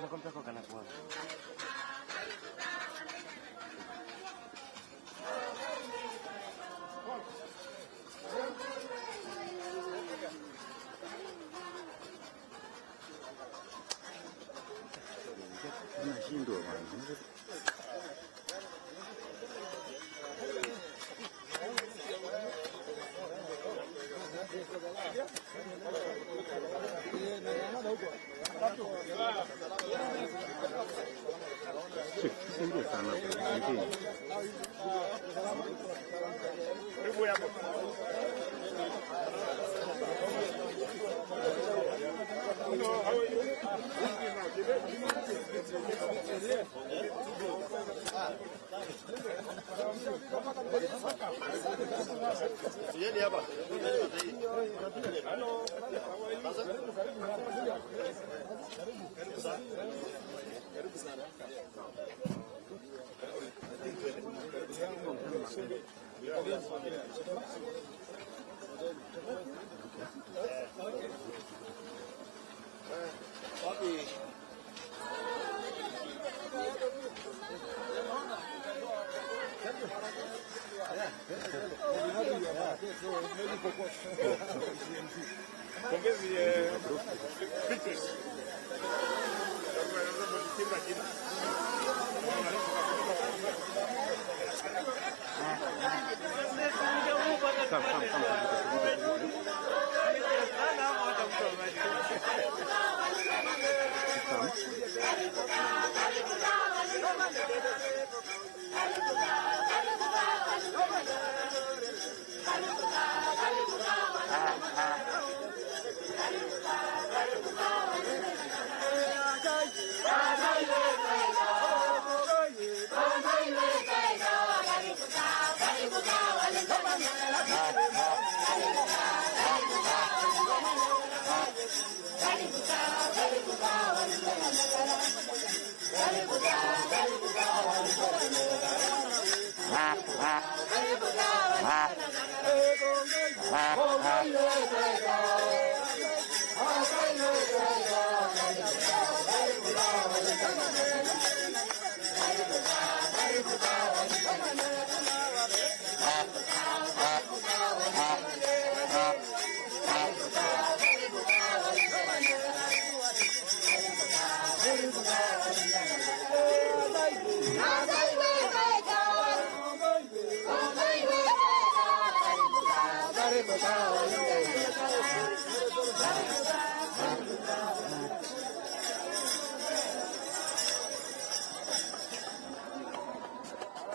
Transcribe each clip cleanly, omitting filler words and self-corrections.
Nakwambia kwa kana kwa. Unashindwa bwana. Singe sana kwa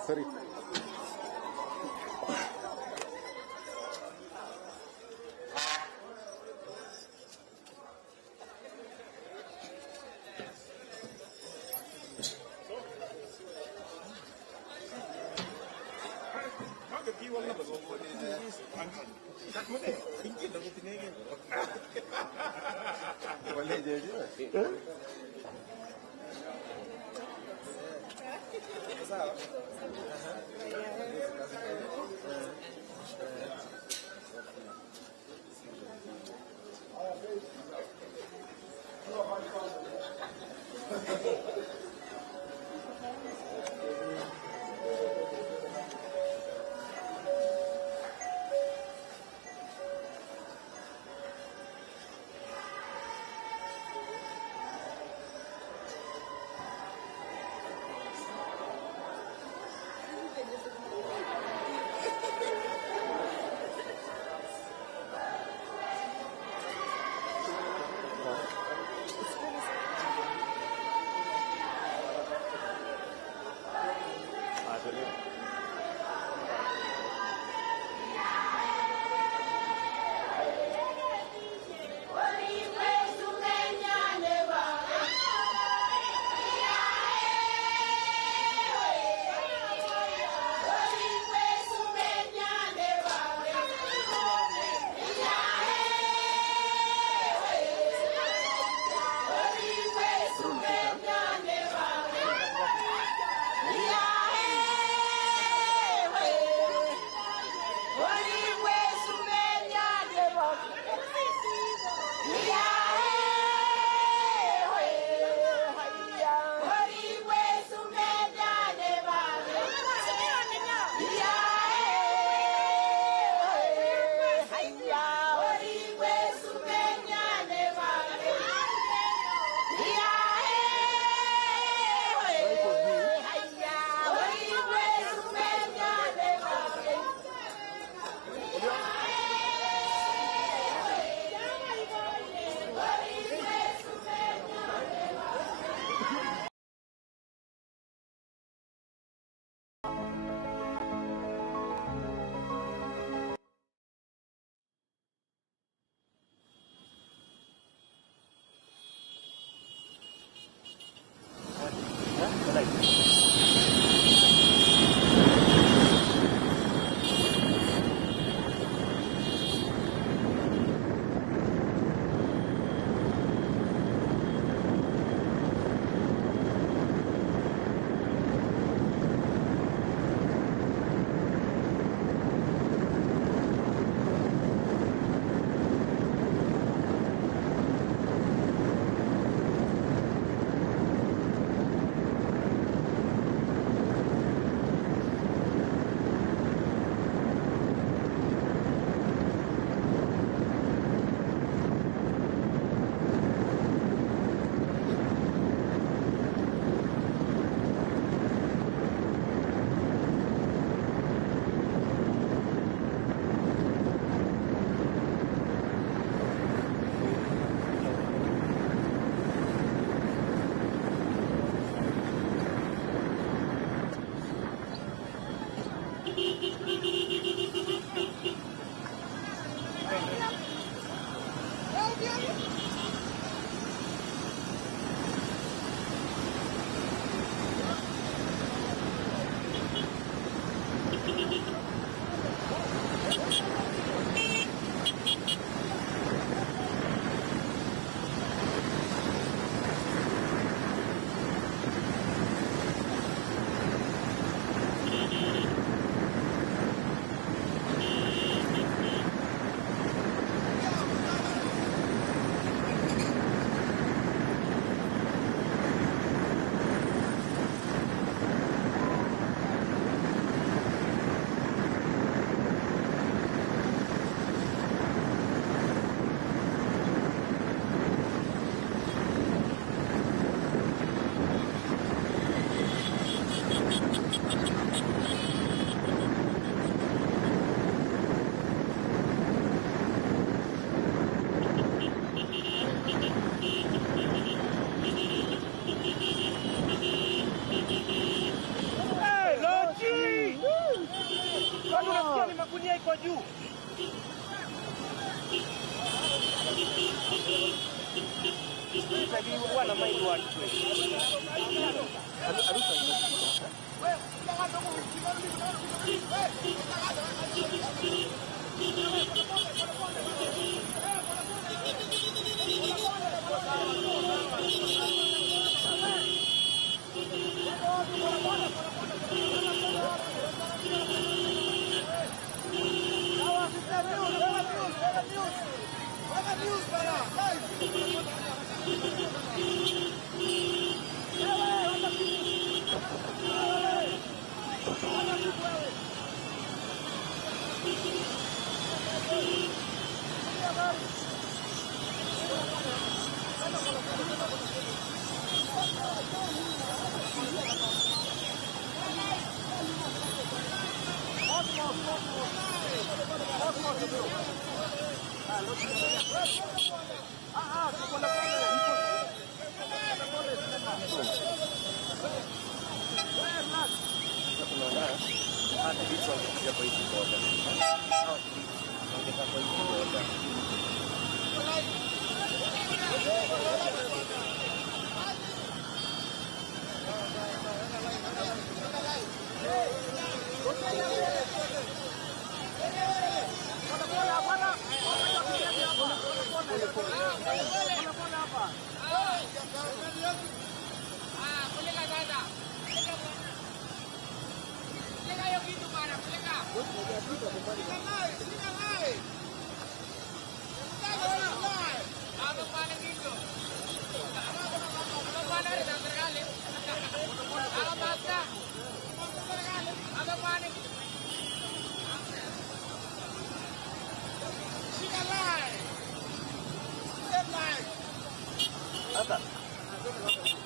Sorry.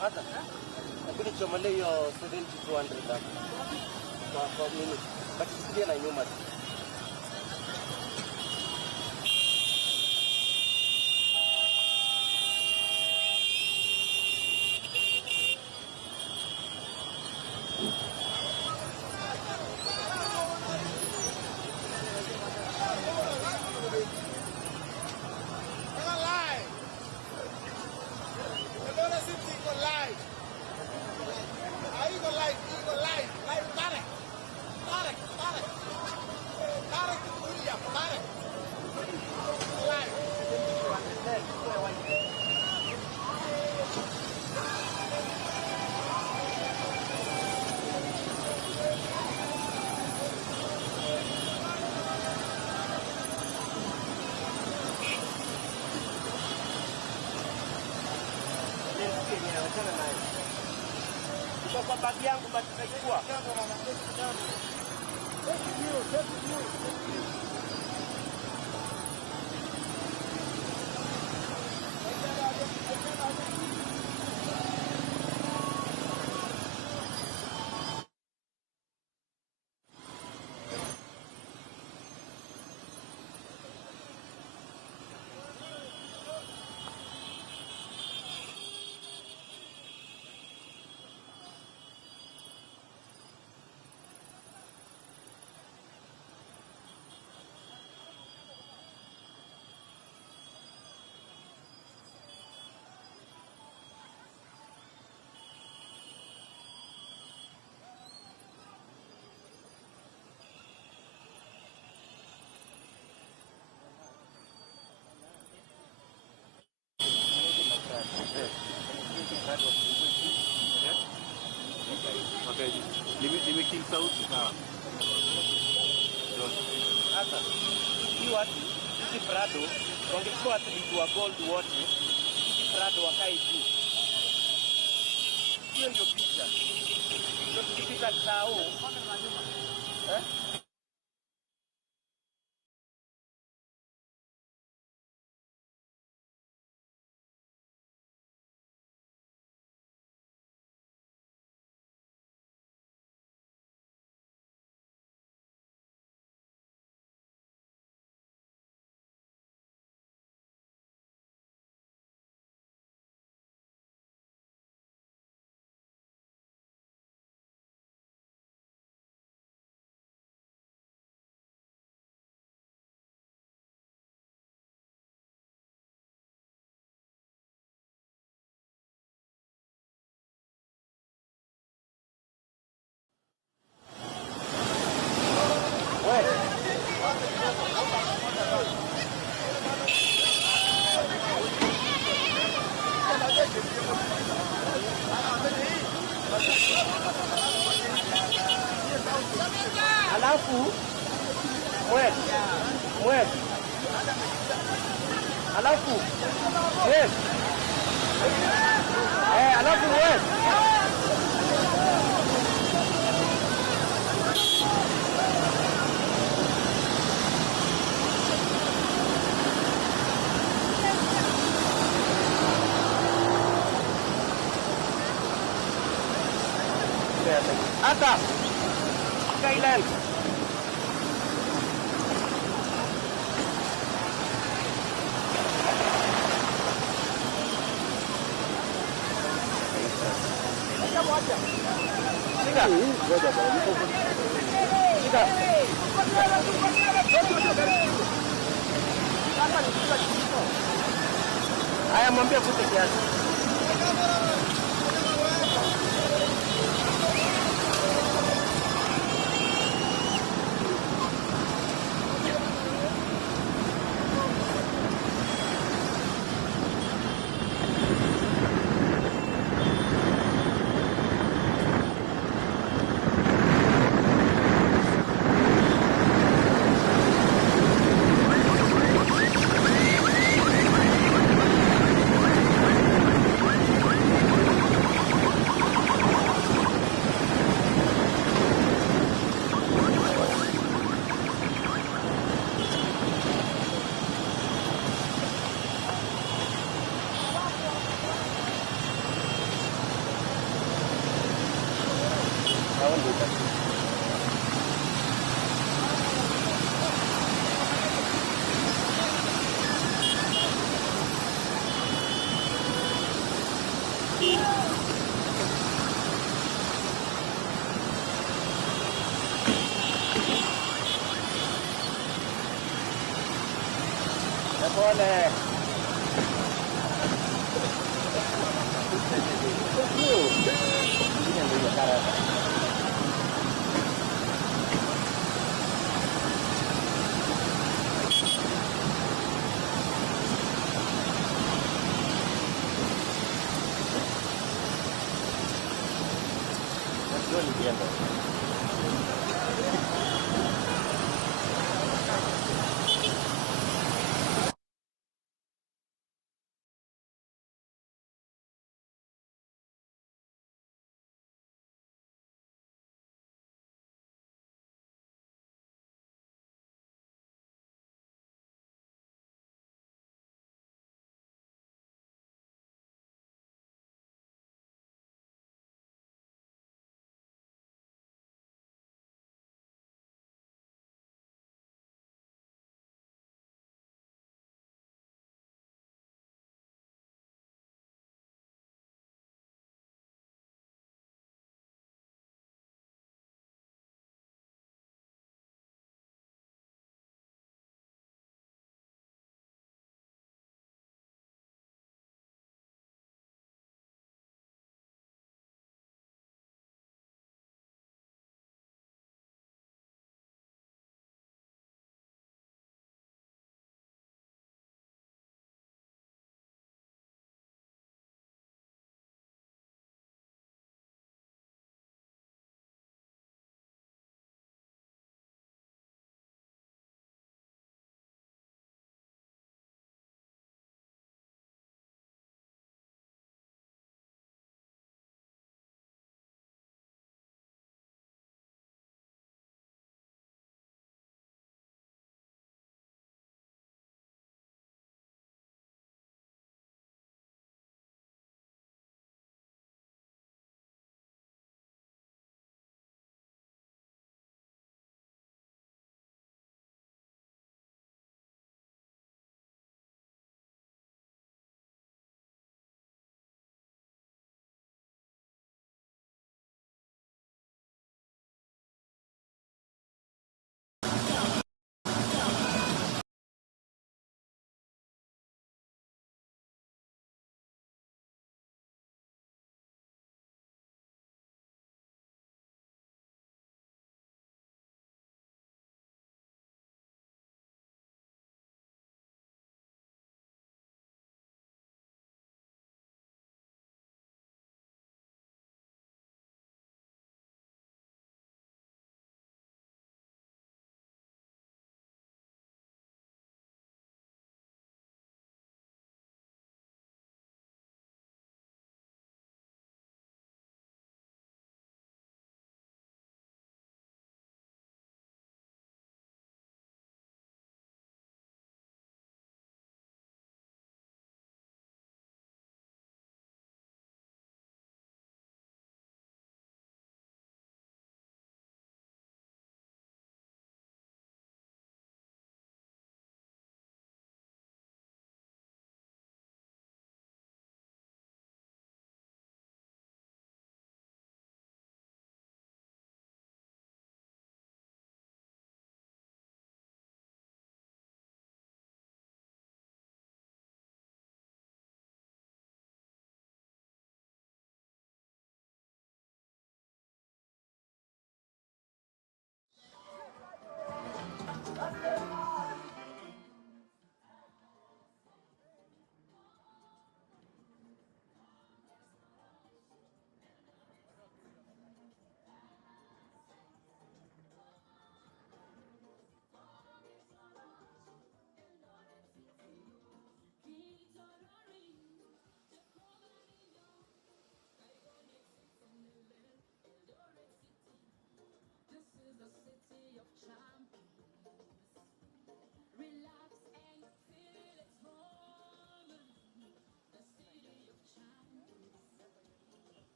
Hata lakini chomole hiyo 7200 kwa minute, but isikie na nyuma. Kwa bagi yangu basi tutachukua. Okay, nimekill sauti sawa. Sasa hii watu hizi Prado wangekuwa athletes wa gold wote, hizi Prado wakae juu. Hiyo ndio picha. Ndio tukipita sao. Alafu yes. Alafu yes. Ata Skyland. Sika. Sika. Haya, mwambie kute kiasi.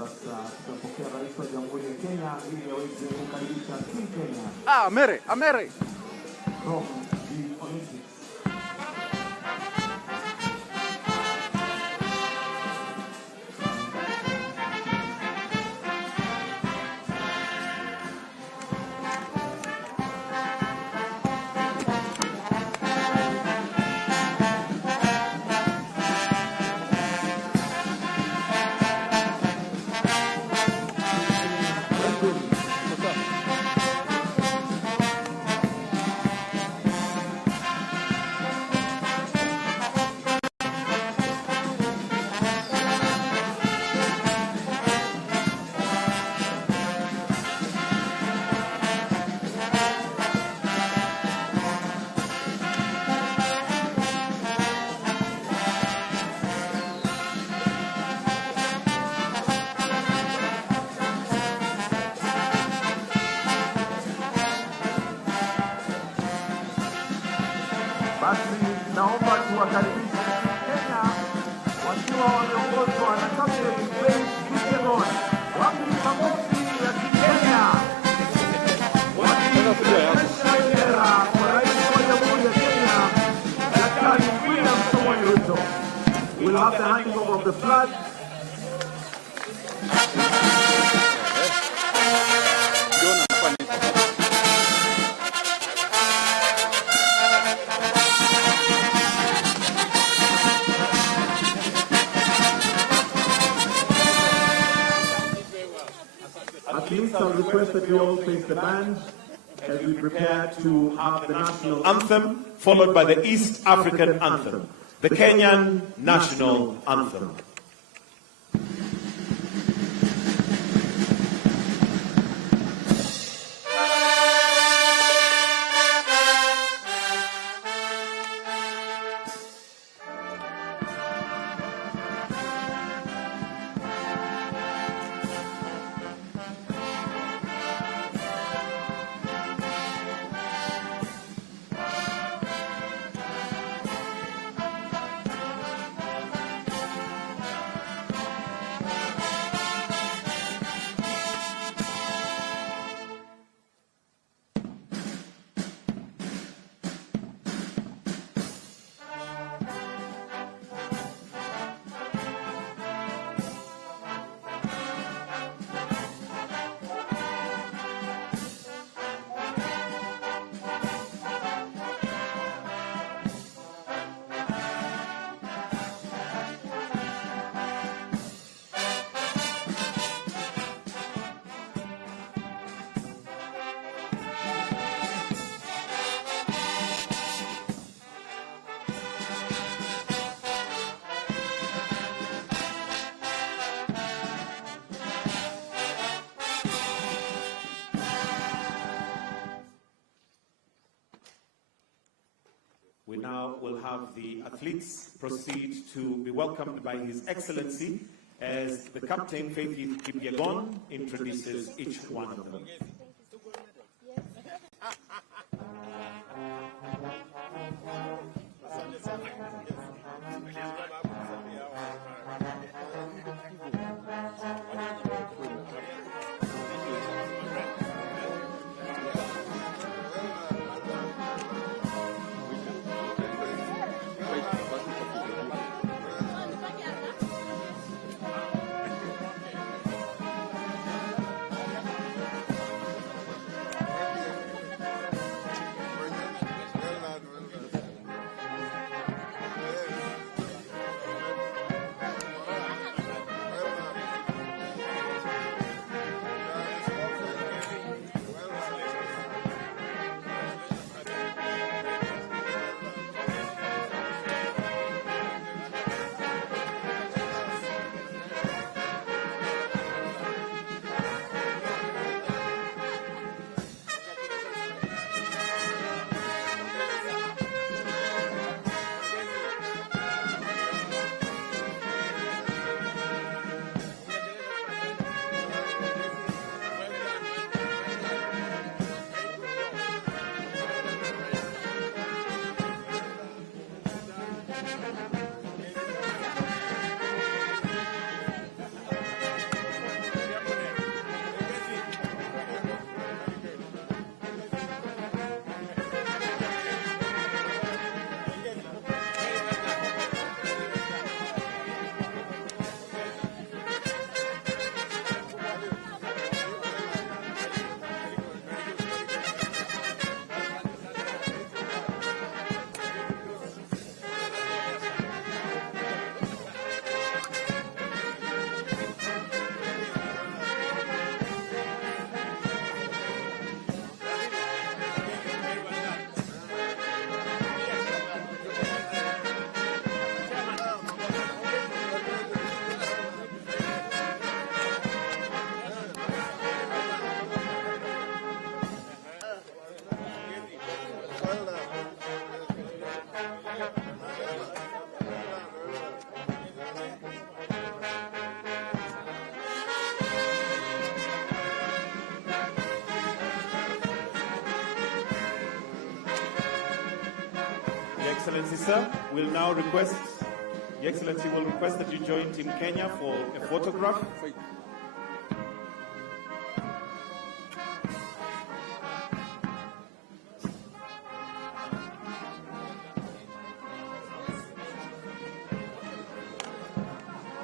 Sasa tutampokea Rais wa Jamhuri ya Kenya ili aweze kukaribisha Team Kenya. Amere. From the Olympics. Basi naomba tuwakaribishe Kenya wakiwa wameongozwa na Captain Livingstone. Wapi makofi ya Kenya? Wakionyesha bendera kwa Rais wa Jamhuri ya Kenya, Daktari William Samoei Ruto. We'll have the handing over of the flag. Athletes are requested to all face the band as we prepare to have the national anthem, followed by the East African anthem, the Kenyan national anthem. We now will have the athletes proceed to be welcomed by His Excellency as the Captain Faith Kipyegon introduces each one of them. Your Excellency, sir, will now request, Your Excellency will request that you join Team Kenya for a photograph.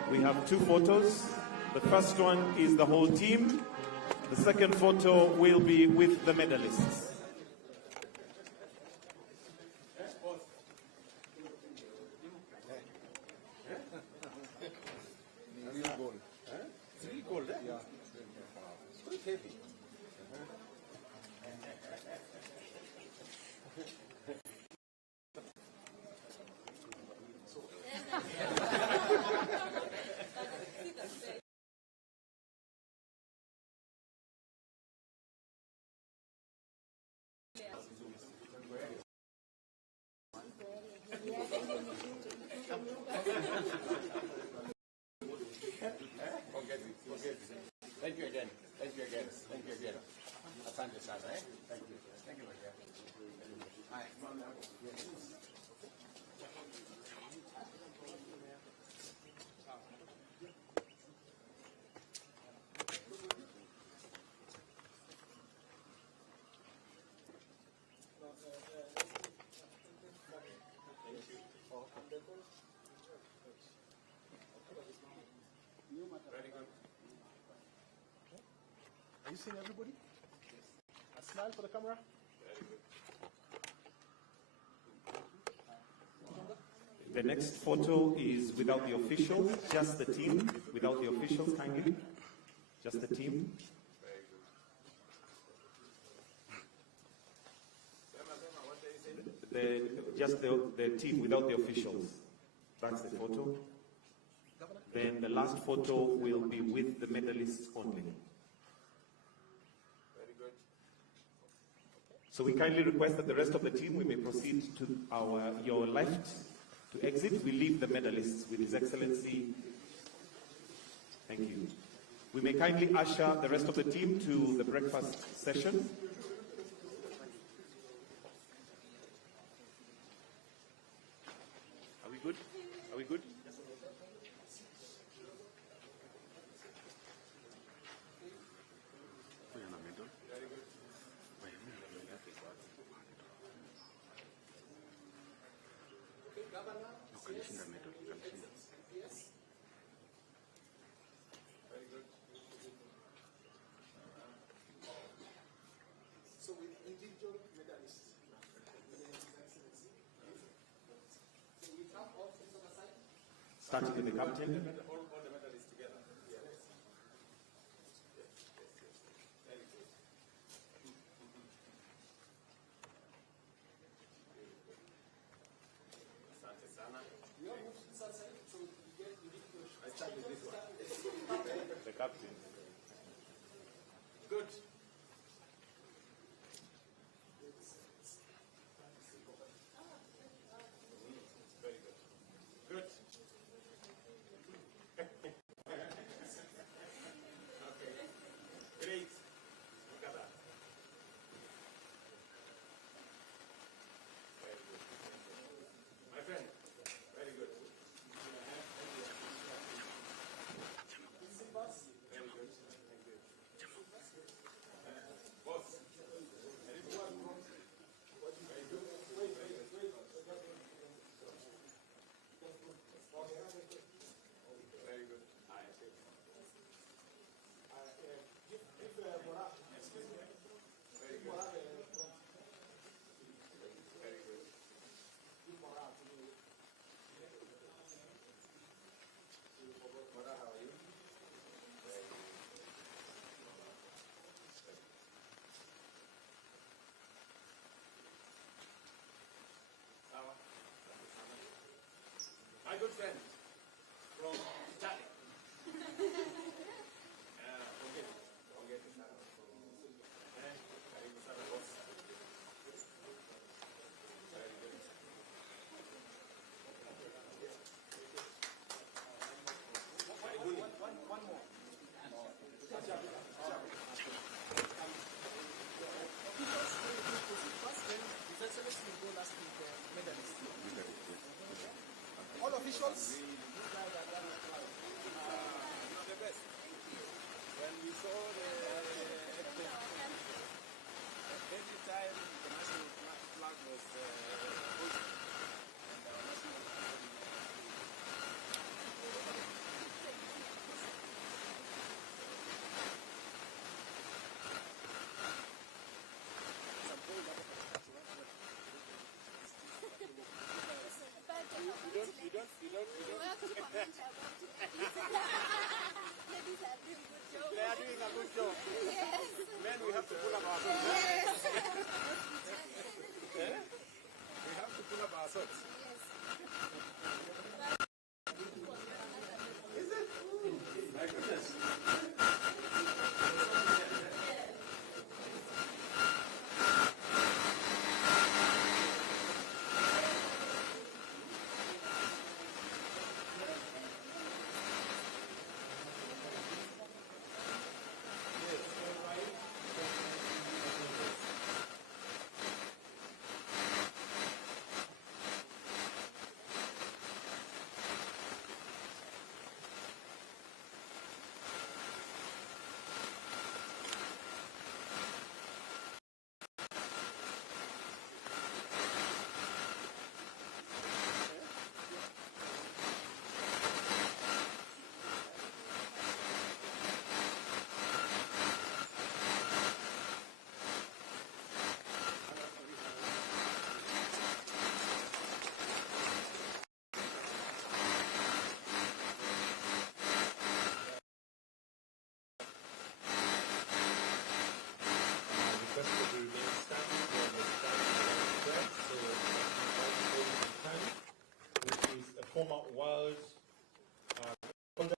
We have two photos. The first one is the whole team. The second photo will be with the medalists. Thank you again. Thank you again. Thank you again. Asante sana, eh? Thank you. Thank you again. Hi. Are you seeing everybody? A smile for the camera. The next photo is without the officials, just the team, without the officials, kindly. Just the team. Just the team without the officials. That's the photo. Then the last photo will be with the medalists only. So we kindly request that the rest of the team, we may proceed to your left to exit. We leave the medalists with His Excellency. Thank you. We may kindly usher the rest of the team to the breakfast session. Are we good? Are we good? Starting with the captain. The captain. Good. Very good. Good. Okay. Great. Look at that. Very good. My friend, very good. Very good. Thank you. officials. You guys are done well. You're the best. When we saw every time the national flag was hoisted, and our national anthem. You don't. They are doing a good job. Yes. Men, we have to pull up our socks. Yes. We have to pull up our socks. Is it? My goodness. Former world women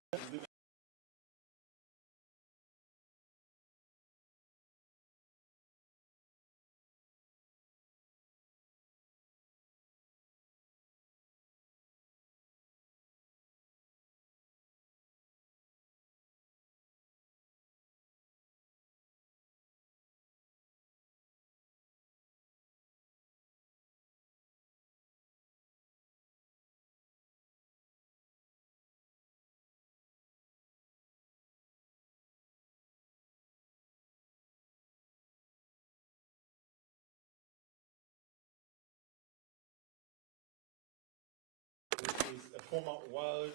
is a former world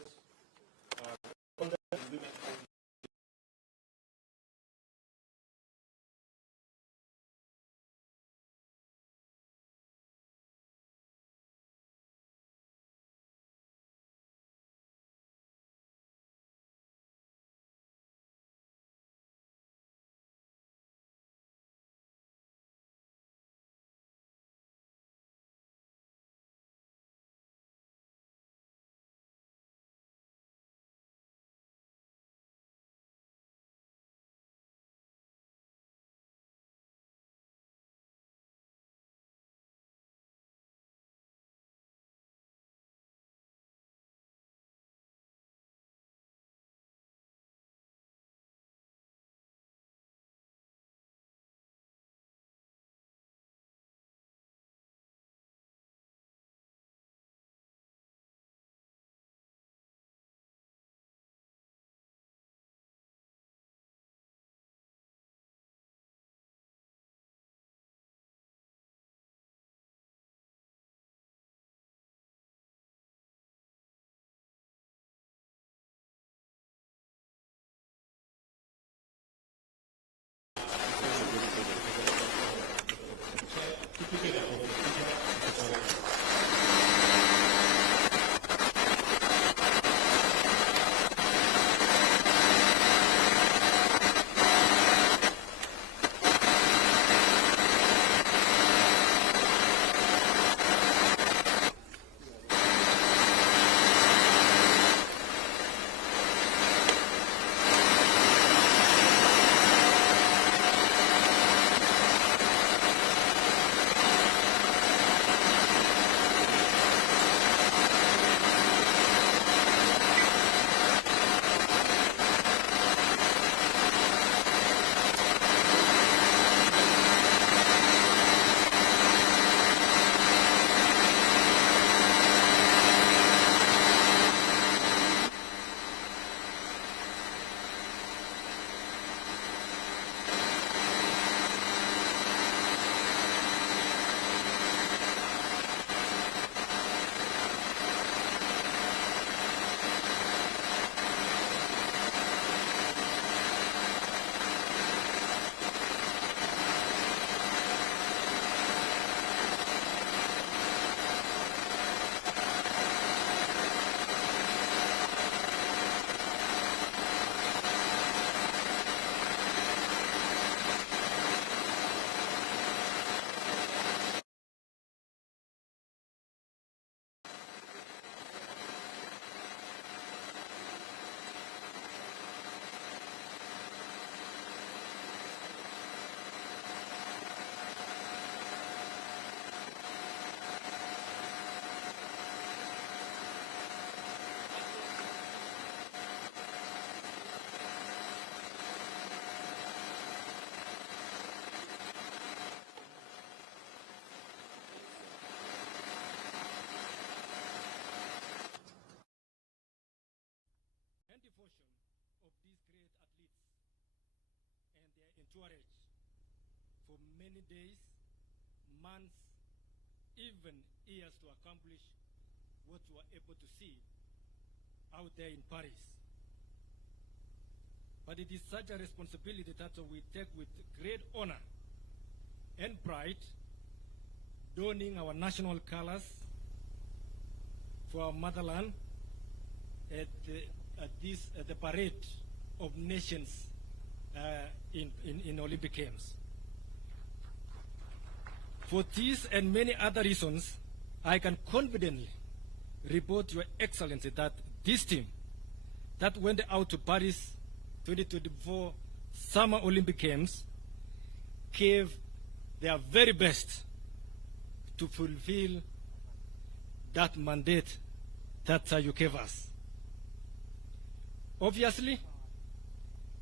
women tourage for many days, months, even years to accomplish what you are able to see out there in Paris. But it is such a responsibility that we take with great honor and pride, donning our national colors for our motherland at the parade of nations in Olympic Games. For these and many other reasons, I can confidently report Your Excellency that this team that went out to Paris 2024 Summer Olympic Games gave their very best to fulfill that mandate that you gave us. Obviously,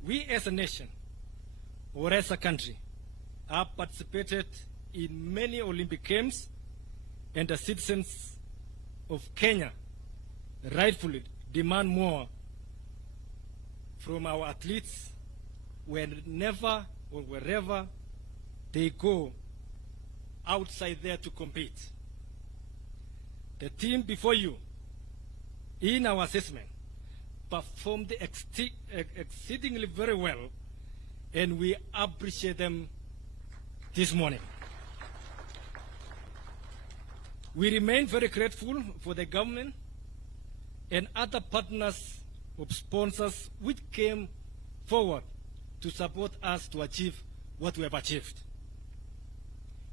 we as a nation or as a country have participated in many Olympic Games, and the citizens of Kenya rightfully demand more from our athletes whenever or wherever they go outside there to compete. The team before you, in our assessment, performed exceedingly very well, and we appreciate them this morning. We remain very grateful for the government and other partners of sponsors which came forward to support us to achieve what we have achieved.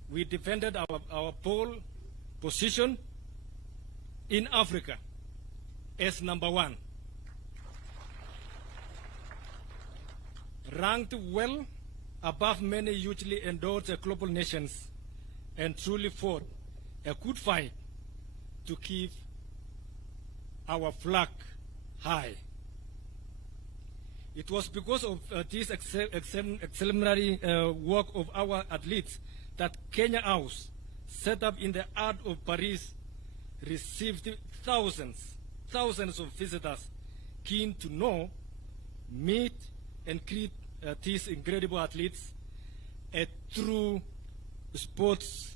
We defended our pole position in Africa as #1, ranked well above many hugely endorsed global nations, and truly fought a good fight to keep our flag high. It was because of this exemplary work of our athletes that Kenya House, set up in the heart of Paris, received thousands of visitors keen to know, meet, and greet these incredible athletes, a true sports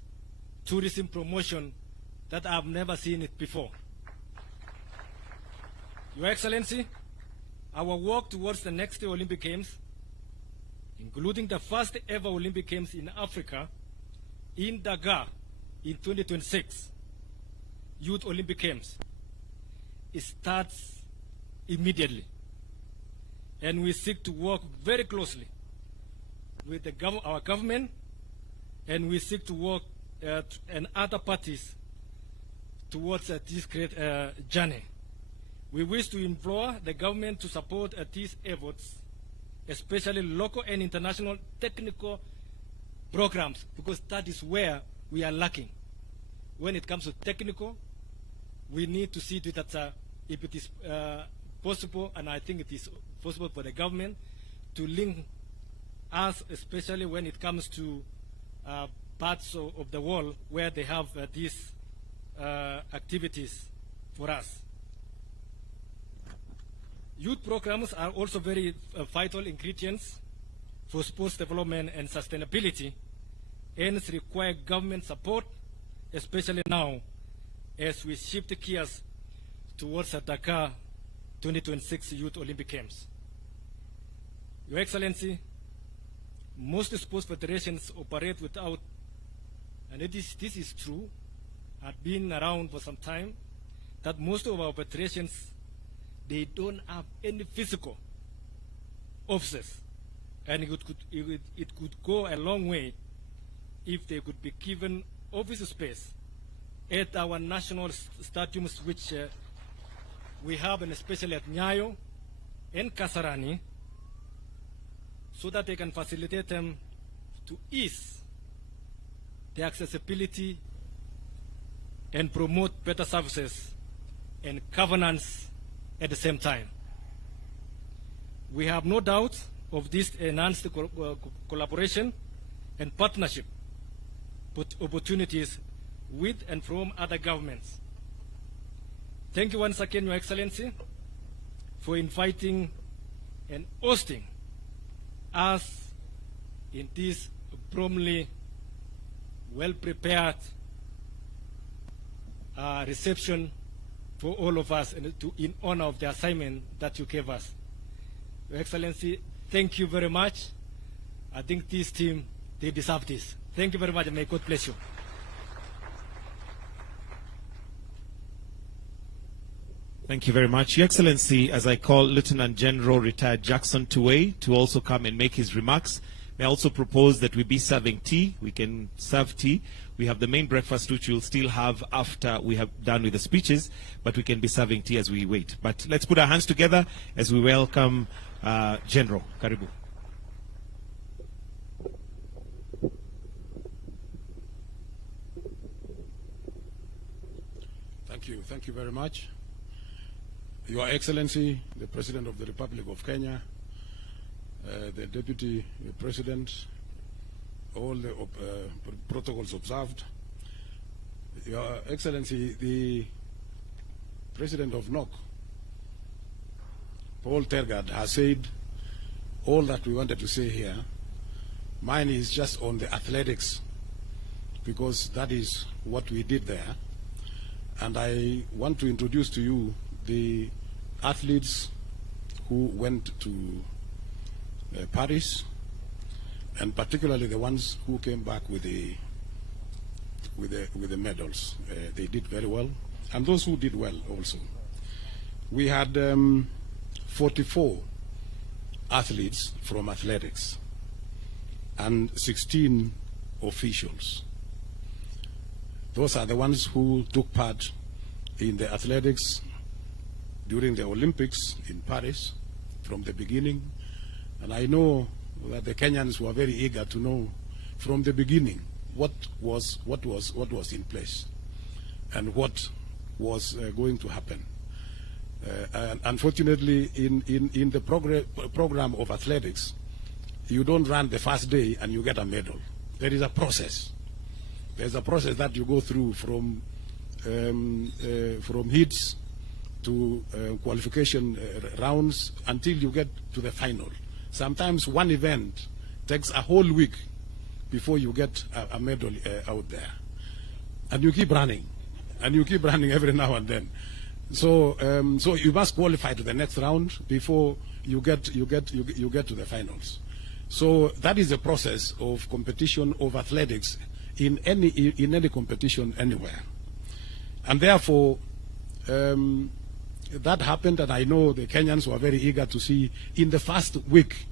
tourism promotion that I've never seen it before. Your Excellency, our work towards the next Olympic Games, including the first ever Olympic Games in Africa, in Dakar in 2026, Youth Olympic Games, it starts immediately. And we seek to work very closely with our government, and we seek to work and other parties towards this great journey. We wish to implore the government to support these efforts, especially local and international technical programs, because that is where we are lacking. When it comes to technical, we need to see that if it is possible, and I think it is possible for the government to link us, especially when it comes to parts of the world where they have these activities for us. Youth programs are also very vital ingredients for sports development and sustainability, and require government support, especially now as we shift gears towards the Dakar 2026 Youth Olympic Games. Your Excellency, most sports federations operate without, and this is true, I've been around for some time, that most of our federations, they don't have any physical offices, and it could go a long way if they could be given office space at our national stadiums, which we have, and especially at Nyayo and Kasarani, so that they can facilitate them to ease the accessibility and promote better services and governance at the same time. We have no doubt of this enhanced collaboration and partnership opportunities with and from other governments. Thank you once again, Your Excellency, for inviting and hosting us in this promptly well-prepared reception for all of us and in honor of the assignment that you gave us. Your Excellency, thank you very much. I think this team, they deserve this. Thank you very much, and may God bless you. Thank you very much. Your Excellency, as I call Lieutenant General Retired Jackson Tuwei to also come and make his remarks, may I also propose that we be serving tea. We can serve tea. We have the main breakfast, which we'll still have after we have done with the speeches, but we can be serving tea as we wait. But let's put our hands together as we welcome General. Karibu. Thank you very much. Your Excellency, the President of the Republic of Kenya, the Deputy President, all the protocols observed. Your Excellency, the President of NOC, Paul Tergad, has said all that we wanted to say here. Mine is just on the athletics, because that is what we did there. And I want to introduce to you the athletes who went to Paris, and particularly the ones who came back with the medals. They did very well, and those who did well also. We had 44 athletes from athletics and 16 officials. Those are the ones who took part in the athletics during the Olympics in Paris from the beginning. And I know that the Kenyans were very eager to know from the beginning what was in place and what was going to happen. And unfortunately, in the program of athletics, you don't run the first day and you get a medal. There is a process. There's a process that you go through from heats to qualification rounds until you get to the final. Sometimes one event takes a whole week before you get a medal out there, and you keep running, every now and then. So so you must qualify to the next round before you get to the finals. So that is the process of competition of athletics in any competition anywhere, and therefore that happened. And I know the Kenyans were very eager to see in the first week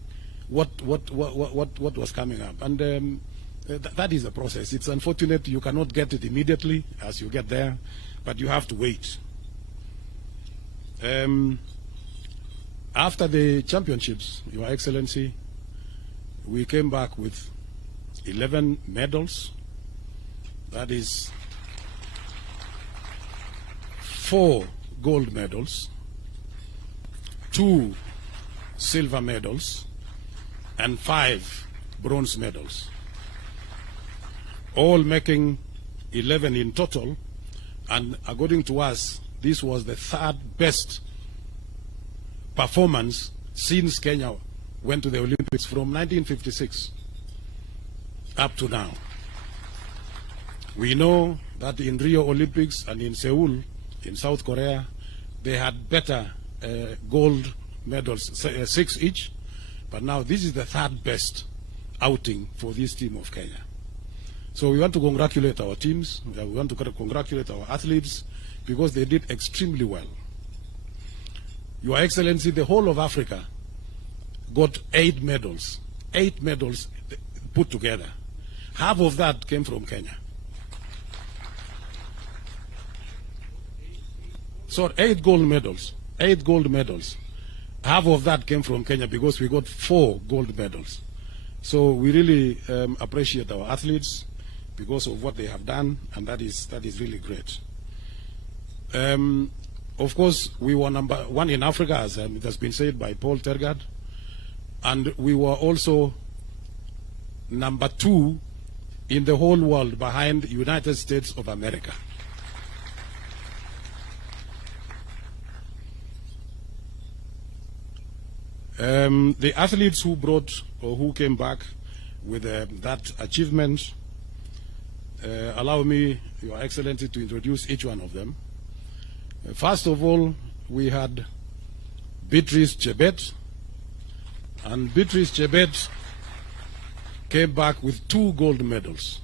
what was coming up, and that is the process. It's unfortunate you cannot get it immediately as you get there, but you have to wait. After the championships, Your Excellency, we came back with 11 medals. That is 4 gold medals, 2 silver medals, and 5 bronze medals, all making 11 in total. And according to us, this was the 3rd best performance since Kenya went to the Olympics from 1956 up to now. We know that in Rio Olympics and in Seoul, in South Korea, they had better gold medals, 6 each, but now this is the 3rd best outing for this team of Kenya. So we want to congratulate our teams, we want to congratulate our athletes, because they did extremely well. Your Excellency, the whole of Africa got 8 medals, 8 medals put together. Half of that came from Kenya. So 8 gold medals, 8 gold medals. Half of that came from Kenya because we got 4 gold medals. So we really appreciate our athletes because of what they have done, and that is really great. Of course, we were number 1 in Africa, as it has been said by Paul Tergad, and we were also number 2 in the whole world behind the United States of America. The athletes who brought or who came back with that achievement. Allow me, Your Excellency, to introduce each one of them. First of all, we had Beatrice Chebet, and Beatrice Chebet came back with 2 gold medals.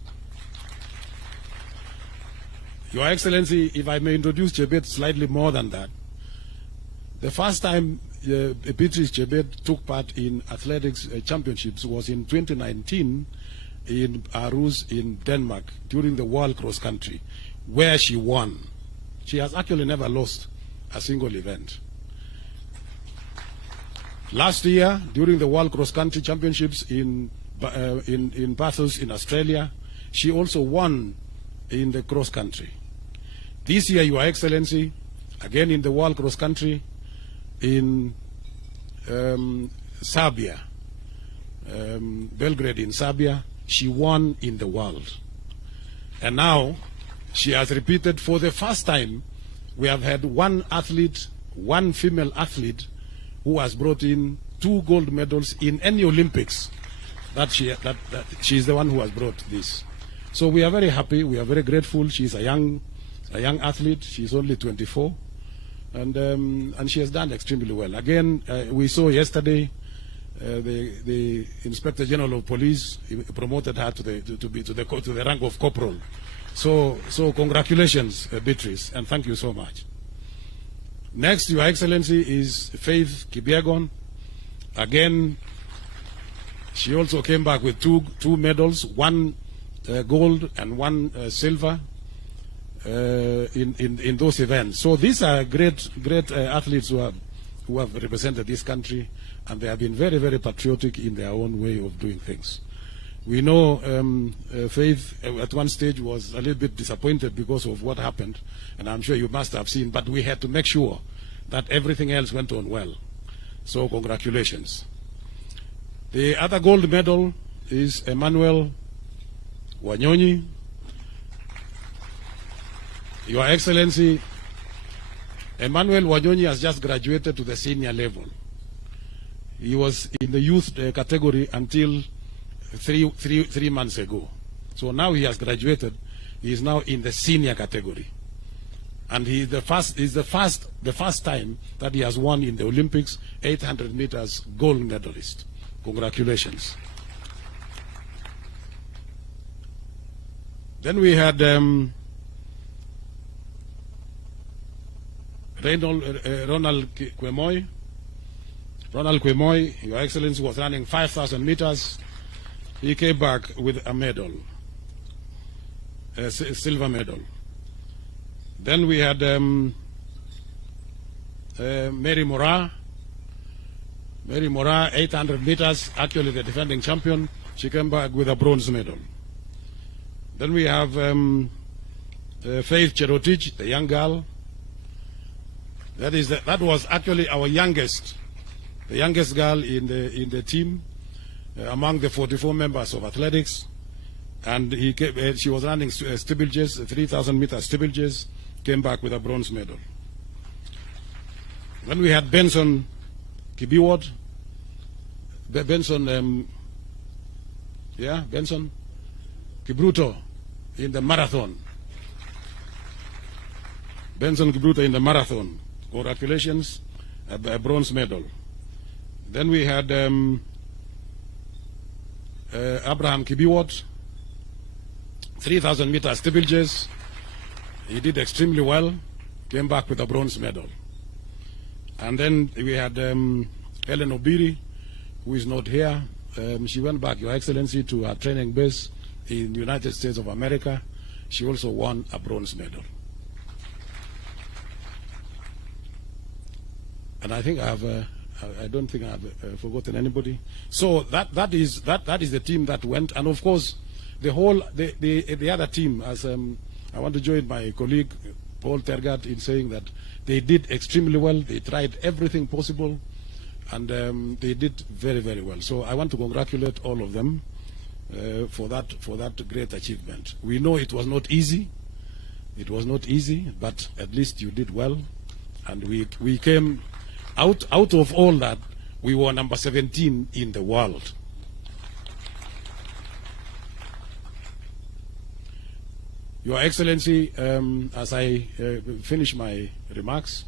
Your Excellency, if I may introduce Chebet slightly more than that, the first time Beatrice Chebet took part in athletics championships was in 2019 in Aarhus in Denmark during the World Cross Country, where she won. She has actually never lost a single event. Last year, during the World Cross Country Championships in Bathurst in Australia, she also won in the cross country. This year, Your Excellency, again in the World Cross Country in Serbia, Belgrade in Serbia, she won in the world. And now she has repeated for the first time. We have had one athlete, one female athlete, who has brought in 2 gold medals in any Olympics. That she is the one who has brought this. So we are very happy. We are very grateful. She is a young athlete. She is only 24, and she has done extremely well. Again, we saw yesterday the Inspector General of Police promoted her to the rank of corporal. So congratulations, Beatrice, and thank you so much. Next, Your Excellency, is Faith Kipyegon. Again, she also came back with two medals, 1 gold and 1 silver in those events. So these are great athletes who have represented this country, and they have been very, very patriotic in their own way of doing things. We know Faith at one stage was a little bit disappointed because of what happened, and I'm sure you must have seen, but we had to make sure that everything else went on well. So congratulations. The other gold medal is Emmanuel Wanyonyi. Your Excellency, Emmanuel Wanyonyi has just graduated to the senior level. He was in the youth category until three months ago. So now he has graduated. He is now in the senior category. And he is the first time that he has won in the Olympics 800 meters gold medalist. Congratulations. Then we had Ronald Kwemoy. Ronald Kwemoy, Your Excellency, was running 5,000 meters. He came back with a medal, a silver medal. Then we had Mary Moraa. Mary Moraa, 800 meters, actually the defending champion. She came back with a bronze medal. Then we have Faith Cherotich, the young girl. That was actually our youngest girl in the team among the 44 members of athletics, and she was running steeplechases, 3,000 meter steeplechases, came back with a bronze medal. Then we had Benson Kibruto, Benson Kibruto in the marathon. Benson Kibruto in the marathon. Congratulations, a bronze medal. Then we had Abraham Kibiwot, 3,000 meter steeplechase. He did extremely well, came back with a bronze medal. And then we had Helen Obiri, who is not here. She went back, Your Excellency, to her training base in the United States of America. She also won a bronze medal. And I think I don't think I have forgotten anybody. So that is the team that went, and of course the other team. As I want to join my colleague Paul Tergat in saying that they did extremely well. They tried everything possible, and they did very, very well. So I want to congratulate all of them for that great achievement. We know it was not easy. It was not easy, but at least you did well, and we came. Out of all that, we were number 17 in the world. Your Excellency, as I finish my remarks,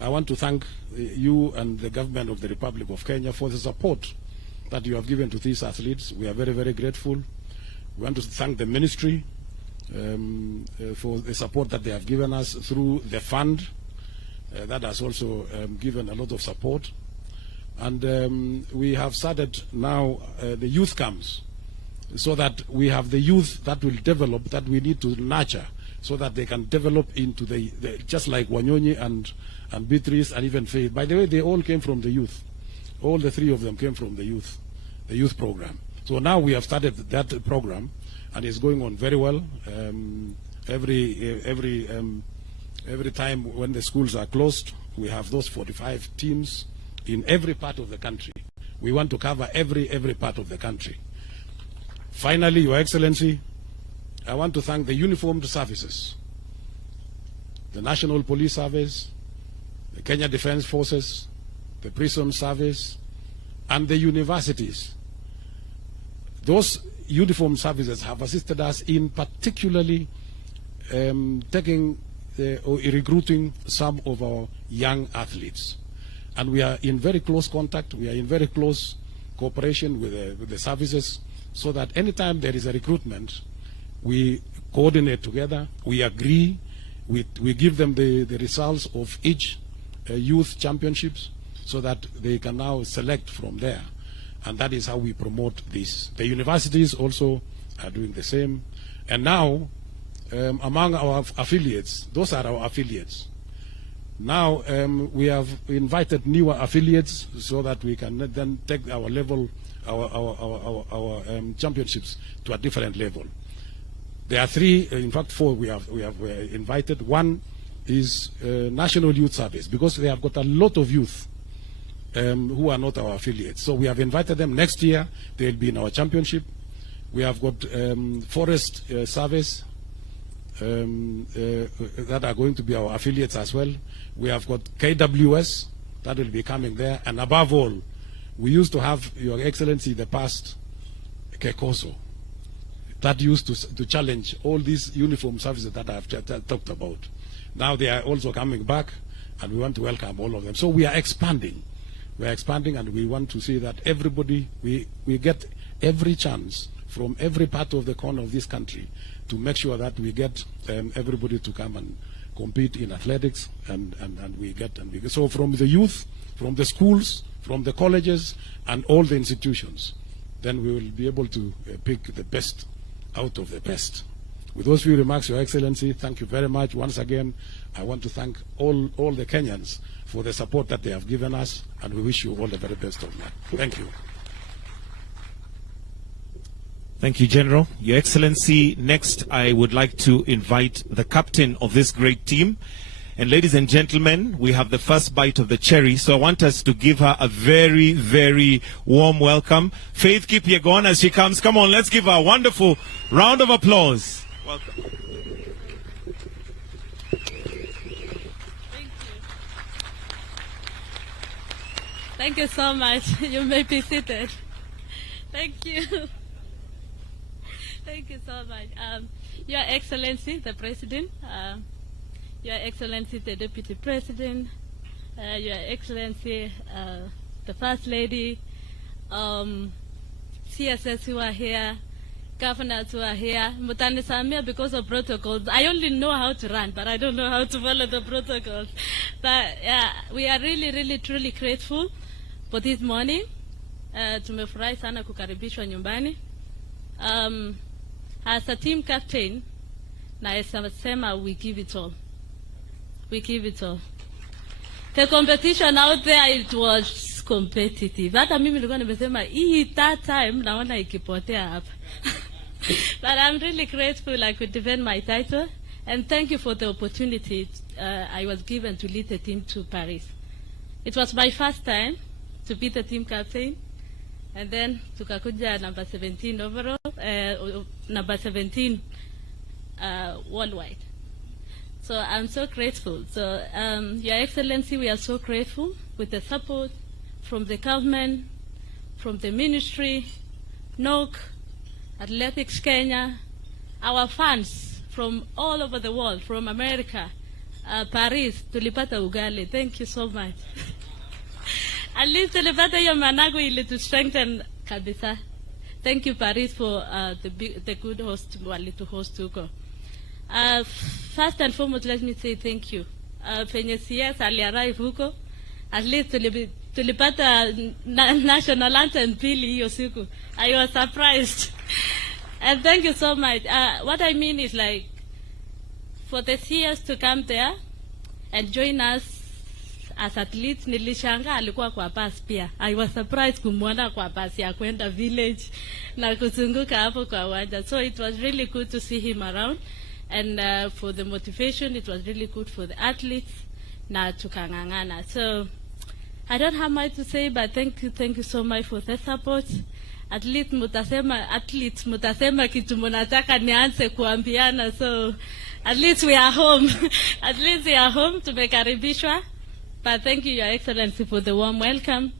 I want to thank you and the government of the Republic of Kenya for the support that you have given to these athletes. We are very, very grateful. We want to thank the ministry for the support that they have given us through the fund that has also given a lot of support. And we have started now the youth camps, so that we have the youth that will develop, that we need to nurture, so that they can develop into the just like Wanyonyi and Beatrice and even Faith. By the way, they all came from the youth. All the three of them came from the youth program. So now we have started that program, and it's going on very well. Every time when the schools are closed, we have those 45 teams in every part of the country. We want to cover every part of the country. Finally, Your Excellency, I want to thank the uniformed services, the National Police Service, the Kenya Defence Forces, the Prison Service, and the universities. Those uniformed services have assisted us in particularly taking or recruiting some of our young athletes. And we are in very close contact, we are in very close cooperation with the services, so that anytime there is a recruitment, we coordinate together, we agree, we give them the results of each youth championships, so that they can now select from there. And that is how we promote this. The universities also are doing the same. And now, among our affiliates, those are our affiliates. Now we have invited newer affiliates, so that we can then take our level, our championships to a different level. There are three, in fact 4 we have invited. One is National Youth Service, because they have got a lot of youth who are not our affiliates. So we have invited them. Next year they will be in our championship. We have got Forest Service that are going to be our affiliates as well. We have got KWS that will be coming there. And above all, we used to have, Your Excellency, in the past, Kekoso, that used to challenge all these uniform services that I have talked about. Now they are also coming back, and we want to welcome all of them. So we are expanding. We are expanding, and we want to see that everybody, we get every chance from every part of the corner of this country to make sure that we get everybody to come and compete in athletics, and we get. So from the youth, from the schools, from the colleges, and all the institutions, then we will be able to pick the best out of the best. With those few remarks, Your Excellency, thank you very much. Once again, I want to thank all the Kenyans for the support that they have given us, and we wish you all the very best of luck. Thank you. Thank you, General. Your Excellency, next I would like to invite the captain of this great team. And ladies and gentlemen, we have the first bite of the cherry, so I want us to give her a very, very warm welcome. Faith Kipyegon, as she comes. Come on, let's give her a wonderful round of applause. Welcome. Thank you so much. You may be seated. Thank you. Thank you so much. Your Excellency, the President, Your Excellency, the Deputy President, Your Excellency, the First Lady, CSS who are here, governors who are here, Mutanisamia, because of protocols. I only know how to run, but I don't know how to follow the protocols. But yeah, we are really, really, truly grateful for this morning. Tumefurahi sana kukaribishwa nyumbani. As a team captain, naesema we give it all. We give it all. The competition out there, it was competitive. Hata mimi nilikuwa nimesema that time naona ikipotea hapa. But I'm really grateful I could defend my title, and thank you for the opportunity I was given to lead the team to Paris. It was my first time to be the team captain, and then tukakuja number 17 overall, number 17 worldwide. So I'm so grateful. So Your Excellency, we are so grateful with the support from the government, from the ministry, NOC, Athletics Kenya, our fans from all over the world, from America, Paris, tulipata ugali. Thank you so much. At least tulipata hiyo managu ili to strengthen kabisa. Thank you, Paris, for the good host wali to host huko. First and foremost, let me say thank you. Penye CS aliarrive huko, at least tulipata national anthem pili hiyo siku. I was surprised. And thank you so much. What I mean is, like, for the CS to come there and join us as athletes, nilishanga alikuwa kwa bus pia. I was surprised kumwona kwa bus ya kwenda village na kuzunguka hapo kwa uwanja. So it was really good to see him around. And for the motivation, it was really good for the athletes na tukangangana. So I don't have much to say, but thank you so much for the support. Athletes mutasema kitu mnataka nianze kuambiana. So at least we are home. At least we are home, tumekaribishwa. But thank you, Your Excellency, for the warm welcome.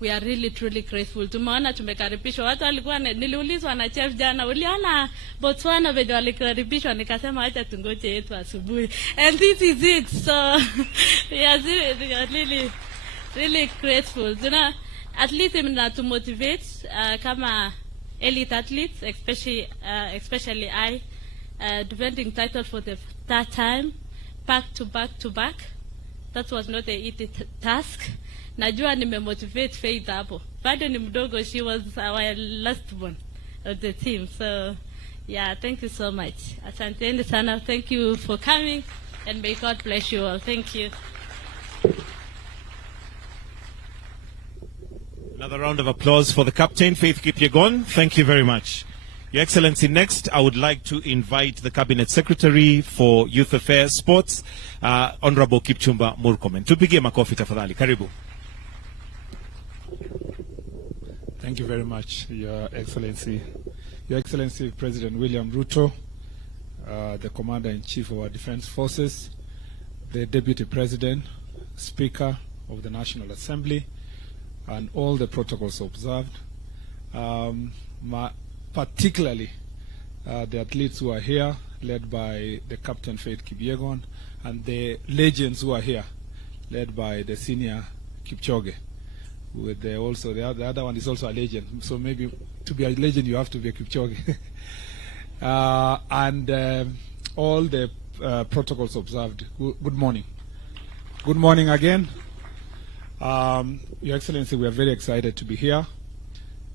We are really truly grateful. Tumeona tumekaribishwa. Watu walikuwa niliulizwa na chef jana, uliona Botswana venye walikaribishwa, nikasema acha tungoje yetu asubuhi. And this is it. So we are really grateful. At least to motivate kama elite athletes, especially I, defending title for the third time, back to back. That was not an easy task. Najua nimemotivate Faith hapo. Bado ni mdogo, she was our last one of the team. So yeah, thank you so much. Asanteni sana. Thank you for coming, and may God bless you all. Thank you. Another round of applause for the captain, Faith Kipyegon. Thank you very much. Your Excellency, next I would like to invite the Cabinet Secretary for Youth Affairs, Sports, Honorable Kipchumba Murkomen. Tupigie makofi tafadhali. Karibu. Thank you very much, Your Excellency. Your Excellency, President William Ruto, the Commander-in-Chief of our Defense Forces, the Deputy President, Speaker of the National Assembly, and all the protocols observed, particularly the athletes who are here, led by the Captain Faith Kipyegon, and the legends who are here, led by the senior Kipchoge. With the other one is also a legend. So maybe to be a legend, you have to be a Kipchoge. And all the protocols observed. Good morning. Good morning again. Your Excellency, we are very excited to be here,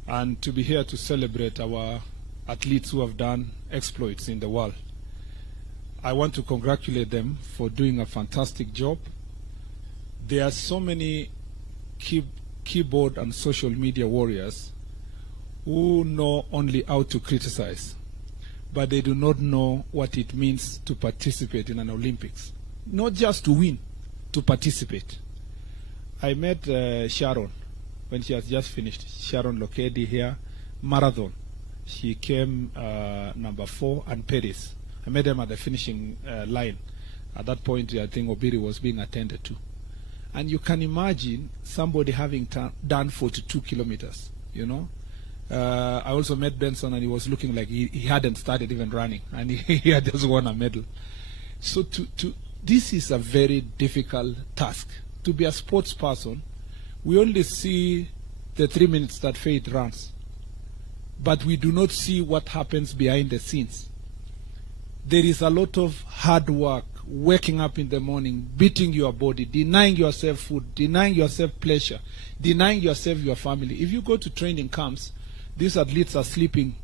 and to be here to celebrate our athletes who have done exploits in the world. I want to congratulate them for doing a fantastic job. There are so many keyboard and social media warriors who know only how to criticize, but they do not know what it means to participate in an Olympics. Not just to win, to participate. I met Sharon when she has just finished. Sharon Lokedi here, marathon. She came number 4, and Paris. I met them at the finishing line. At that point, I think Obiri was being attended to. And you can imagine somebody having done 42 kilometers, you know. I also met Benson, and he was looking like he hadn't started even running, and he had just won a medal. So this is a very difficult task. To be a sports person, we only see the 3 minutes that Faith runs, but we do not see what happens behind the scenes. There is a lot of hard work, waking up in the morning, beating your body, denying yourself food, denying yourself pleasure, denying yourself your family. If you go to training camps, these athletes are sleeping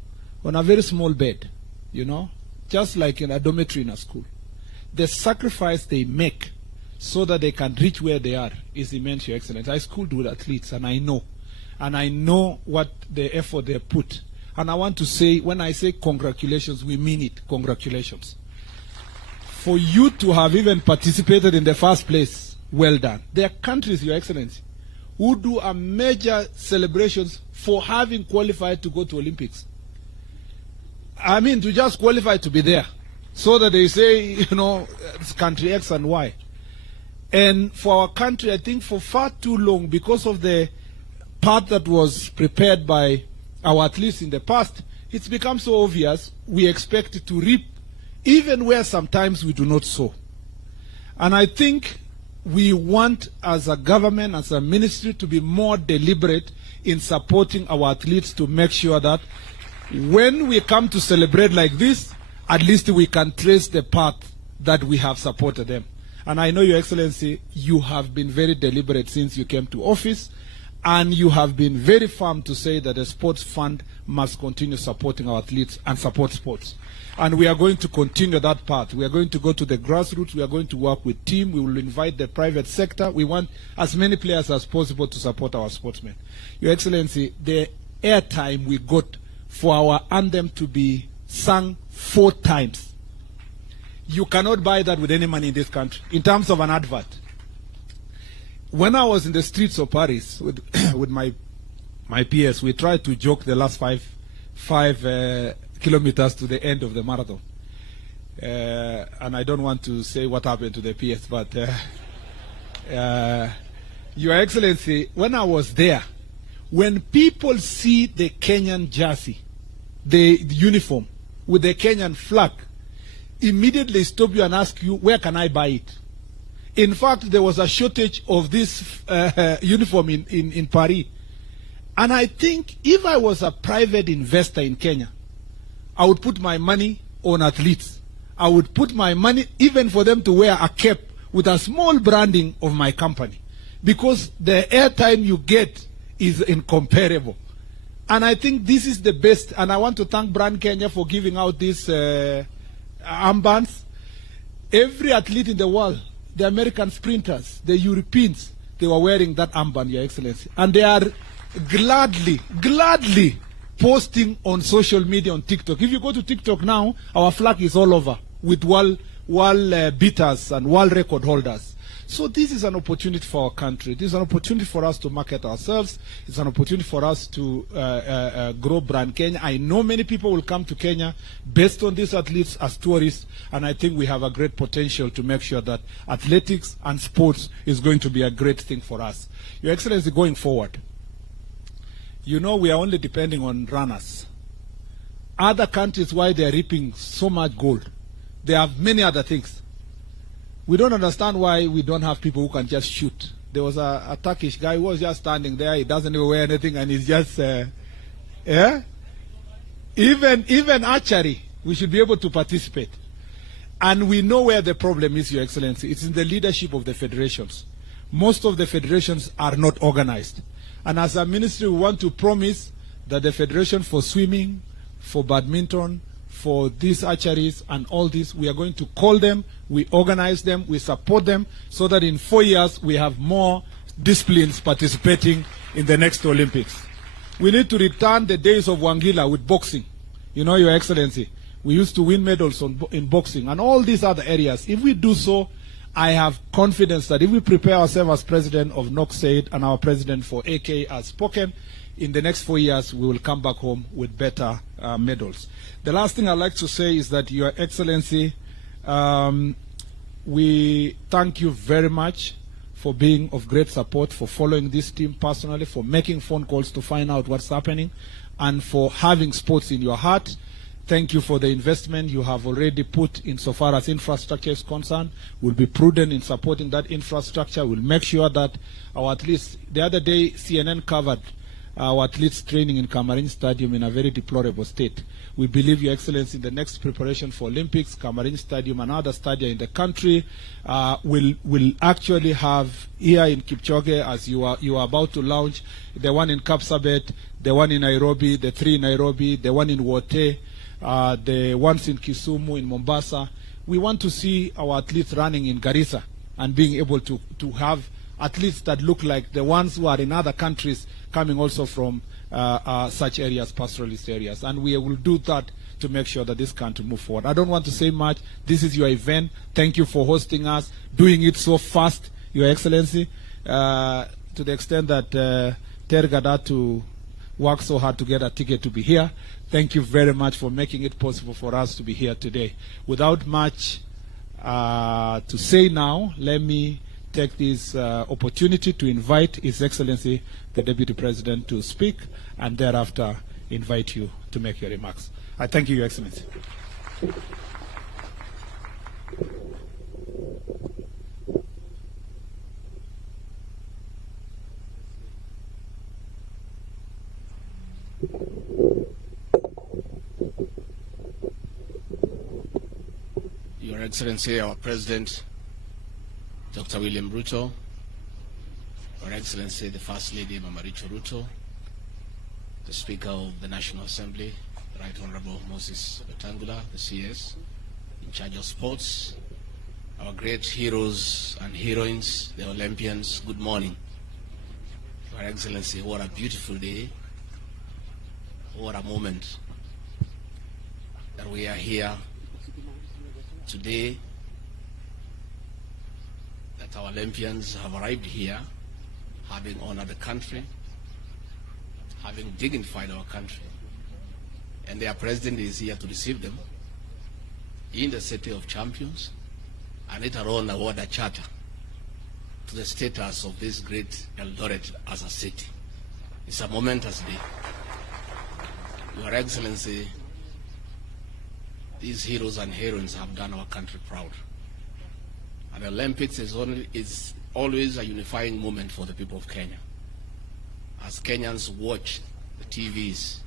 on a very small bed, you know, just like in a dormitory in a school. The sacrifice they make so that they can reach where they are is immense, Your Excellency. I schooled with athletes, and I know what the effort they put. And I want to say, when I say congratulations, we mean it. Congratulations. For you to have even participated in the first place, well done. There are countries, Your Excellency, who do a major celebrations for having qualified to go to Olympics. I mean, to just qualify to be there, so that they say, you know, it's country X and Y. And for our country, I think for far too long, because of the path that was prepared by our athletes in the past, it's become so obvious we expect to reap even where sometimes we do not sow. And I think we want, as a government, as a ministry, to be more deliberate in supporting our athletes to make sure that when we come to celebrate like this, at least we can trace the path that we have supported them. And I know, Your Excellency, you have been very deliberate since you came to office, and you have been very firm to say that the sports fund must continue supporting our athletes and support sports. And we are going to continue that path. We are going to go to the grassroots. We are going to work with team. We will invite the private sector. We want as many players as possible to support our sportsmen. Your Excellency, the airtime we got for our anthem to be sung 4 times, you cannot buy that with any money in this country, in terms of an advert. When I was in the streets of Paris with, with my peers, we tried to joke the last five kilometers to the end of the marathon. And I don't want to say what happened to the peers, but Your Excellency, when I was there, when people see the Kenyan jersey, the uniform with the Kenyan flag, immediately stop you and ask you, where can I buy it? In fact, there was a shortage of this uniform in Paris. And I think if I was a private investor in Kenya, I would put my money on athletes. I would put my money even for them to wear a cap with a small branding of my company. Because the airtime you get is incomparable. And I think this is the best. And I want to thank Brand Kenya for giving out these armbands. Every athlete in the world, the American sprinters, the Europeans, they were wearing that armband, Your Excellency. And they are gladly posting on social media, on TikTok. If you go to TikTok now, our flag is all over with world beaters and world record holders. So this is an opportunity for our country. This is an opportunity for us to market ourselves. It's an opportunity for us to grow Brand Kenya. I know many people will come to Kenya based on these athletes as tourists, and I think we have a great potential to make sure that athletics and sports is going to be a great thing for us. Your Excellency, going forward, you know we are only depending on runners. Other countries, why they are reaping so much gold, they have many other things. We don't understand why we don't have people who can just shoot. There was a Turkish guy who was just standing there. He doesn't even wear anything, and he's just, Even archery, we should be able to participate. And we know where the problem is, Your Excellency. It's in the leadership of the federations. Most of the federations are not organized. And as a ministry, we want to promise that the federation for swimming, for badminton, for these archeries and all this, we are going to call them, we organize them, we support them, so that in 4 years we have more disciplines participating in the next Olympics. We need to return the days of Wangila with boxing. You know, Your Excellency, we used to win medals in boxing and all these other areas. If we do so, I have confidence that if we prepare ourselves as president of NOCSAID and our president for AK has spoken, in the next 4 years we will come back home with better medals. The last thing I'd like to say is that, Your Excellency, we thank you very much for being of great support, for following this team personally, for making phone calls to find out what's happening, and for having sports in your heart. Thank you for the investment you have already put insofar as infrastructure is concerned. We'll be prudent in supporting that infrastructure. We'll make sure that our athletes, the other day CNN covered our athletes training in Cameroon Stadium in a very deplorable state. We believe, Your Excellency, in the next preparation for Olympics, Cameroon Stadium and other stadia in the country will actually have, here in Kipchoge, as you are about to launch, the one in Kapsabet, the one in Nairobi, the 3 in Nairobi, the one in Wote, the ones in Kisumu, in Mombasa. We want to see our athletes running in Garissa and being able to have athletes that look like the ones who are in other countries coming also from such areas, pastoralist areas. And we will do that to make sure that this country move forward. I don't want to say much. This is your event. Thank you for hosting us, doing it so fast, Your Excellency, to the extent that Tergada to work so hard to get a ticket to be here. Thank you very much for making it possible for us to be here today. Without much to say now, let me take this opportunity to invite His Excellency, the Deputy President, to speak, and thereafter invite you to make your remarks. I thank you, Your Excellency. Your Excellency, our President, Dr. William Ruto, Your Excellency, the First Lady, Mama Ruto, the Speaker of the National Assembly, the Right Honorable Moses Wetangula, the CS, in charge of sports, our great heroes and heroines, the Olympians, good morning. Your Excellency, what a beautiful day, what a moment that we are here today, that our Olympians have arrived here, having honored the country, having dignified our country, and their president is here to receive them in the City of Champions, and later on award a charter to the status of this great Eldoret as a city. It's a momentous day. Your Excellency, these heroes and heroines have done our country proud. And the Olympics is always a unifying moment for the people of Kenya. As Kenyans watch the TVs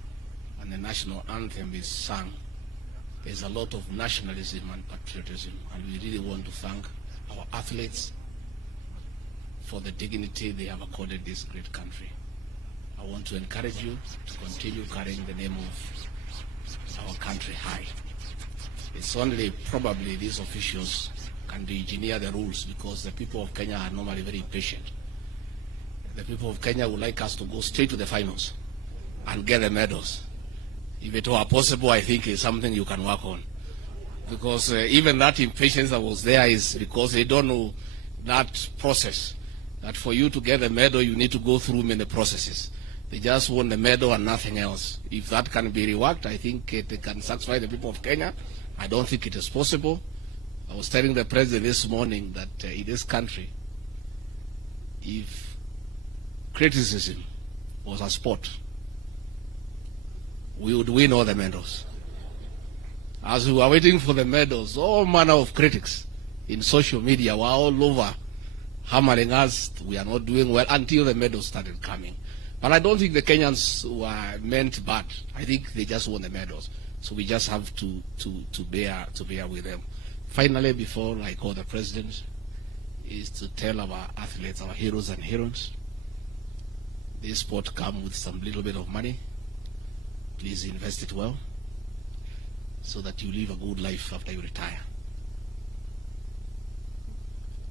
and the national anthem is sung, there's a lot of nationalism and patriotism, and we really want to thank our athletes for the dignity they have accorded this great country. I want to encourage you to continue carrying the name of our country high. It's only probably these officials can engineer the rules, because the people of Kenya are normally very patient. The people of Kenya would like us to go straight to the finals and get the medals. If it were possible, I think it's something you can work on. Because even that impatience that was there is because they don't know that process. That for you to get a medal, you need to go through many processes. They just want the medal and nothing else. If that can be reworked, I think they can satisfy the people of Kenya. I don't think it is possible. I was telling the president this morning that in this country, if criticism was a sport, we would win all the medals. As we were waiting for the medals, all manner of critics in social media were all over hammering us. We are not doing well until the medals started coming. But I don't think the Kenyans were meant bad. I think they just won the medals. So we just have to bear with them. Finally, before I call the president, is to tell our athletes, our heroes and heroines, this sport comes with some little bit of money. Please invest it well, so that you live a good life after you retire.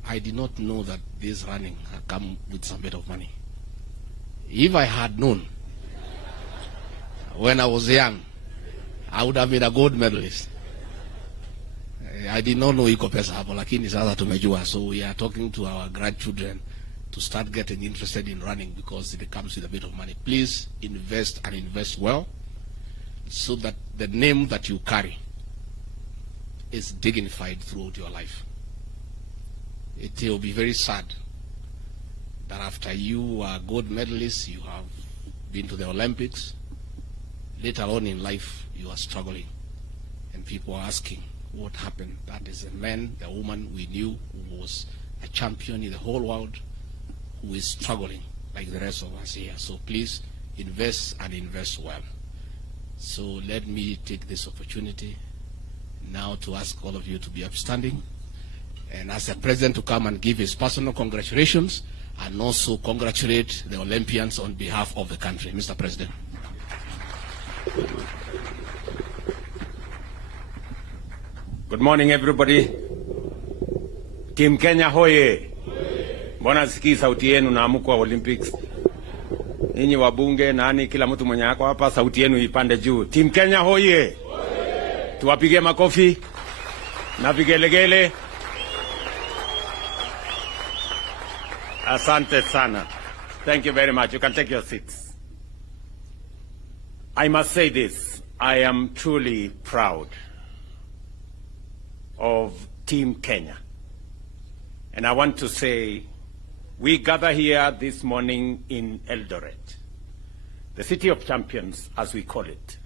I did not know that this running had come with some bit of money. If I had known when I was young, I would have been a gold medalist. I did not know iko pesa hapo, lakini sasa tumejua. So we are talking to our grandchildren to start getting interested in running, because it comes with a bit of money. Please invest, and invest well, so that the name that you carry is dignified throughout your life. It will be very sad that after you are gold medalists, you have been to the Olympics, later on in life you are struggling, and people are asking what happened. That is a man, a woman we knew who was a champion in the whole world, who is struggling like the rest of us here. So please invest, and invest well. So let me take this opportunity now to ask all of you to be upstanding, and as the president to come and give his personal congratulations, and also congratulate the Olympians on behalf of the country. Mr. President. Good morning, everybody. Team Kenya hoye. Mbona sikii sauti yenu na amuko wa Olympics? Ninyi wabunge, nani, kila mtu mwenye ako hapa, sauti yenu ipande juu. Team Kenya hoye. Tuwapige makofi na vigelegele. Asante sana. Thank you very much. You can take your seats. I must say this. I am truly proud of Team Kenya. And I want to say, we gather here this morning in Eldoret, the City of Champions, as we call it,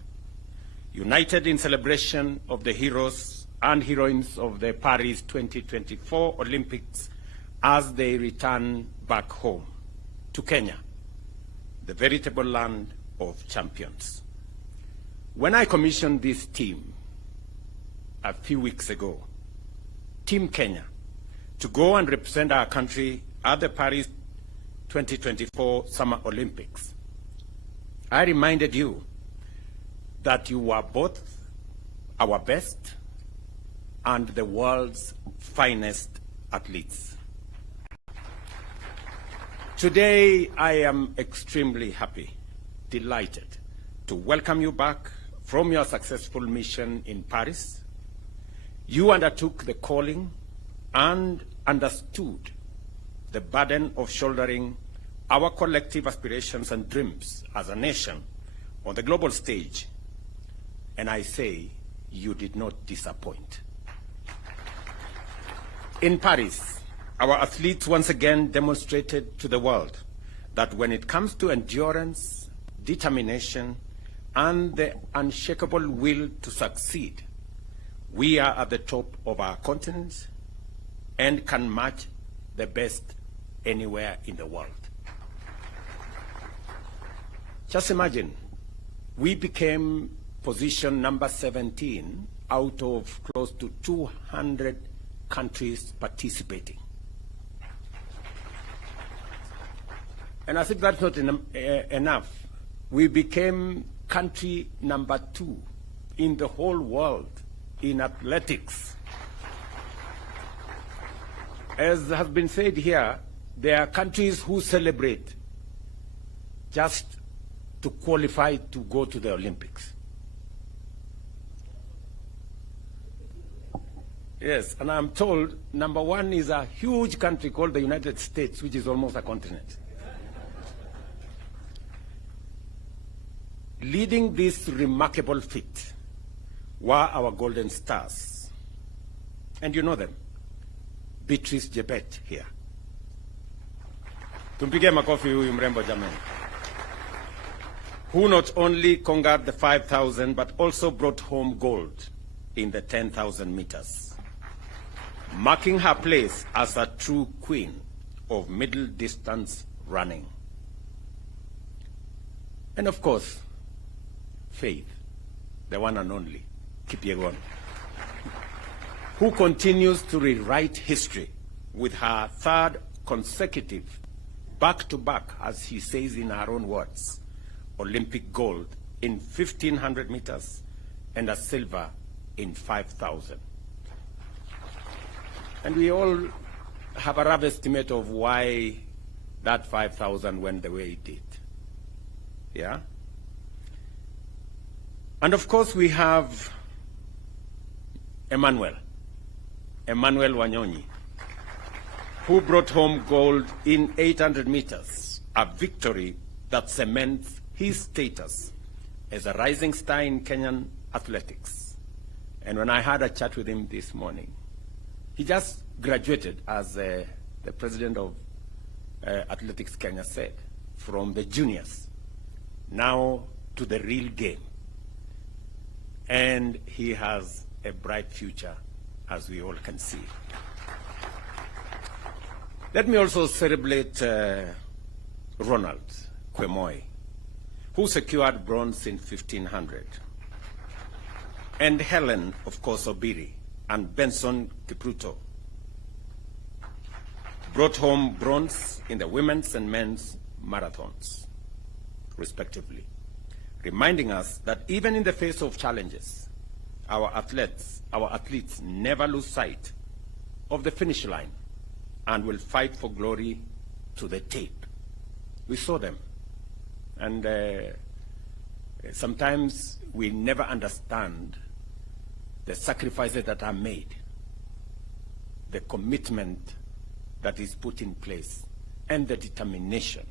united in celebration of the heroes and heroines of the Paris 2024 Olympics as they return back home to Kenya, the veritable land of Champions. When I commissioned this team a few weeks ago, Team Kenya, to go and represent our country at the Paris 2024 Summer Olympics, I reminded you that you were both our best and the world's finest athletes. Today, I am extremely happy, delighted to welcome you back from your successful mission in Paris. You undertook the calling and understood the burden of shouldering our collective aspirations and dreams as a nation on the global stage. And I say, you did not disappoint. In Paris, our athletes once again demonstrated to the world that when it comes to endurance, determination, and the unshakable will to succeed, we are at the top of our continent and can match the best anywhere in the world. Just imagine, we became position number 17 out of close to 200 countries participating. And I think that's not enough. We became country number 2 in the whole world in athletics. As has been said here, there are countries who celebrate just to qualify to go to the Olympics. Yes, and I'm told number 1 is a huge country called the United States, which is almost a continent. Leading this remarkable feat were our golden stars. And you know them. Beatrice Jebet here. Tumpigie makofi huyu mrembo jamani. Who not only conquered the 5,000 but also brought home gold in the 10,000 meters, marking her place as a true queen of middle distance running. And of course, Faith, the one and only, Kipyegon, who continues to rewrite history with her 3rd consecutive back-to-back, as she says in her own words, Olympic gold in 1,500 meters and a silver in 5,000. And we all have a rough estimate of why that 5,000 went the way it did. Yeah? And of course we have Emmanuel Wanyonyi, who brought home gold in 800 meters, a victory that cements his status as a rising star in Kenyan athletics. And when I had a chat with him this morning, he just graduated, as the president of Athletics Kenya said, from the juniors, now to the real game. And he has a bright future, as we all can see. Let me also celebrate Ronald Kwemoy, who secured bronze in 1,500. And Helen, of course, Obiri, and Benson Kipruto brought home bronze in the women's and men's marathons, respectively, reminding us that even in the face of challenges, our athletes never lose sight of the finish line and will fight for glory to the tape. We saw them, and sometimes we never understand the sacrifices that are made, the commitment that is put in place, and the determination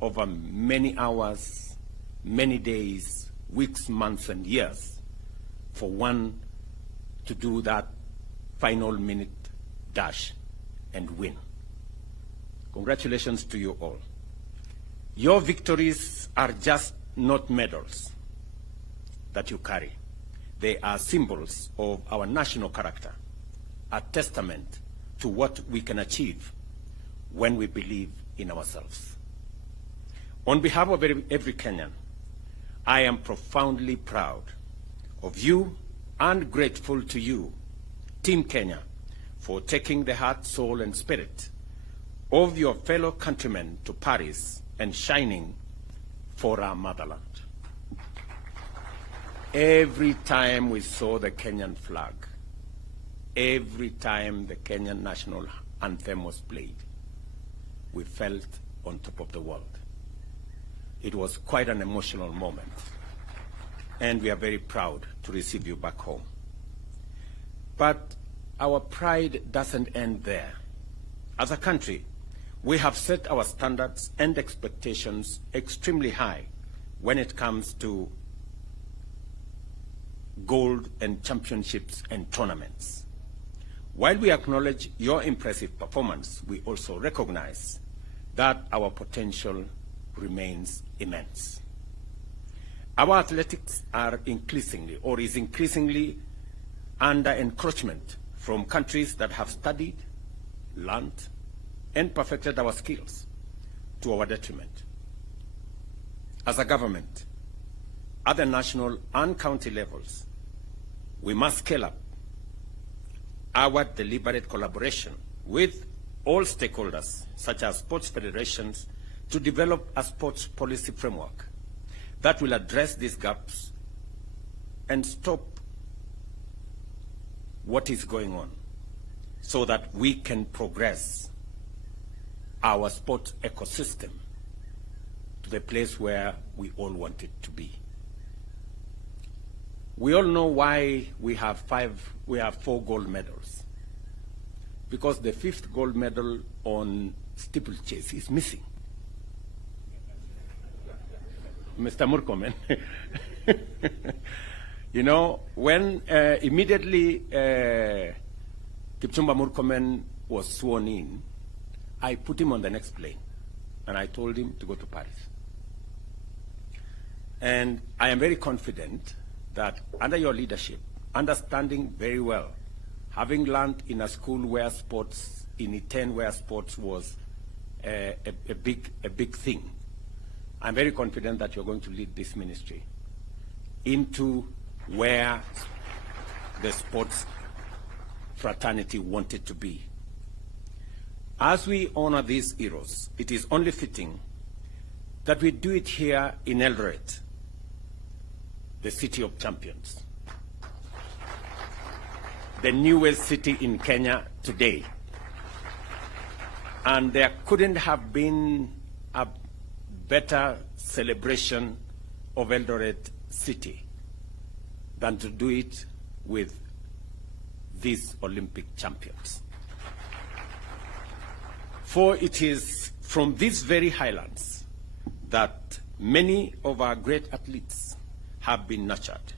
over many hours, many days, weeks, months, and years for one to do that final minute dash and win. Congratulations to you all. Your victories are just not medals that you carry. They are symbols of our national character, a testament to what we can achieve when we believe in ourselves. On behalf of every Kenyan, I am profoundly proud of you and grateful to you, Team Kenya, for taking the heart, soul, and spirit of your fellow countrymen to Paris and shining for our motherland. Every time we saw the Kenyan flag, every time the Kenyan national anthem was played, we felt on top of the world. It was quite an emotional moment, and we are very proud to receive you back home. But our pride doesn't end there. As a country, we have set our standards and expectations extremely high when it comes to gold and championships and tournaments. While we acknowledge your impressive performance, we also recognize that our potential remains immense. Our athletics are increasingly, or is increasingly, under encroachment from countries that have studied, learned, and perfected our skills to our detriment. As a government, at the national and county levels, we must scale up our deliberate collaboration with all stakeholders, such as sports federations, to develop a sports policy framework that will address these gaps and stop what is going on so that we can progress our sports ecosystem to the place where we all want it to be. We all know why we have 4 gold medals. Because the 5th gold medal on steeplechase is missing. Mr. Murkomen. You know, when immediately Kipchumba Murkomen was sworn in, I put him on the next plane, and I told him to go to Paris. And I am very confident that under your leadership, understanding very well, having learned in a school where sports, in Iten where sports was a big thing, I'm very confident that you're going to lead this ministry into where the sports fraternity wanted to be. As we honor these heroes, it is only fitting that we do it here in Eldoret, the city of champions, the newest city in Kenya today. And there couldn't have been a better celebration of Eldoret city than to do it with these Olympic champions. For it is from these very highlands that many of our great athletes have been nurtured.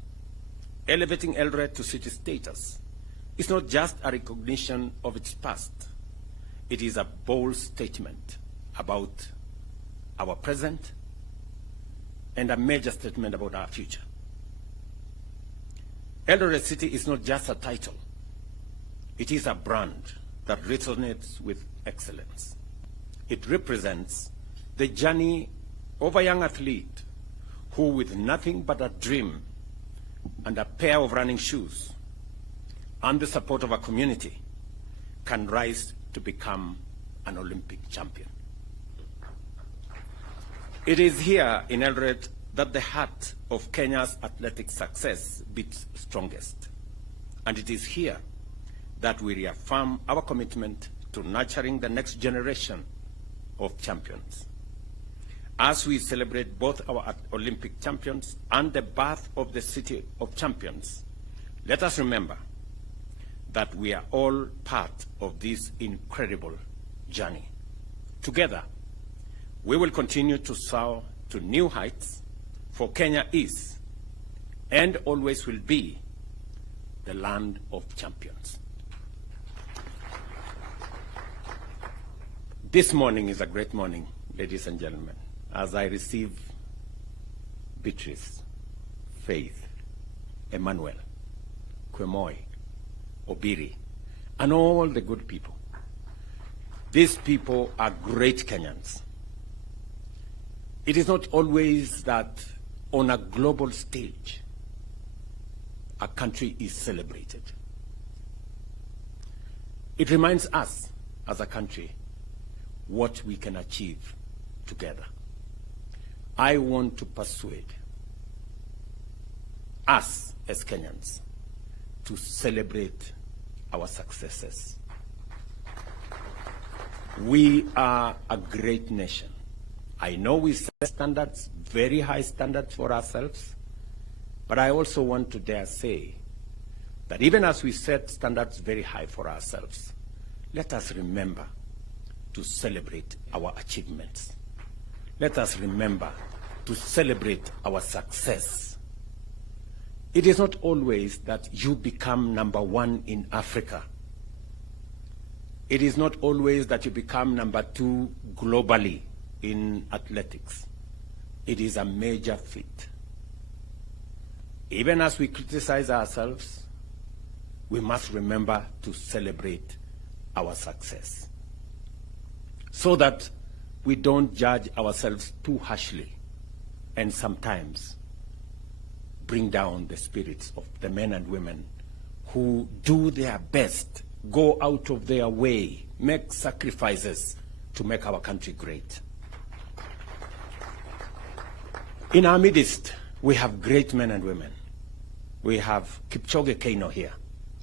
Elevating Eldoret to city status is not just a recognition of its past. It is a bold statement about our present and a major statement about our future. Eldoret City is not just a title. It is a brand that resonates with excellence. It represents the journey of a young athlete who, with nothing but a dream and a pair of running shoes and the support of a community, can rise to become an Olympic champion. It is here in Eldoret that the heart of Kenya's athletic success beats strongest. And it is here that we reaffirm our commitment to nurturing the next generation of champions. As we celebrate both our Olympic champions and the birth of the city of champions, let us remember that we are all part of this incredible journey. Together, we will continue to soar to new heights, for Kenya is and always will be the land of champions. This morning is a great morning, ladies and gentlemen, as I receive Beatrice, Faith, Emmanuel, Kwemoy, Obiri, and all the good people. These people are great Kenyans. It is not always that on a global stage, a country is celebrated. It reminds us as a country what we can achieve together. I want to persuade us as Kenyans to celebrate our successes. We are a great nation. I know we set standards, very high standards for ourselves, but I also want to dare say that even as we set standards very high for ourselves, let us remember to celebrate our achievements. Let us remember to celebrate our success. It is not always that you become number one in Africa. It is not always that you become number two globally in athletics. It is a major feat. Even as we criticize ourselves, we must remember to celebrate our success so that we don't judge ourselves too harshly and sometimes bring down the spirits of the men and women who do their best, go out of their way, make sacrifices to make our country great. In our midst, we have great men and women. We have Kipchoge Keino here,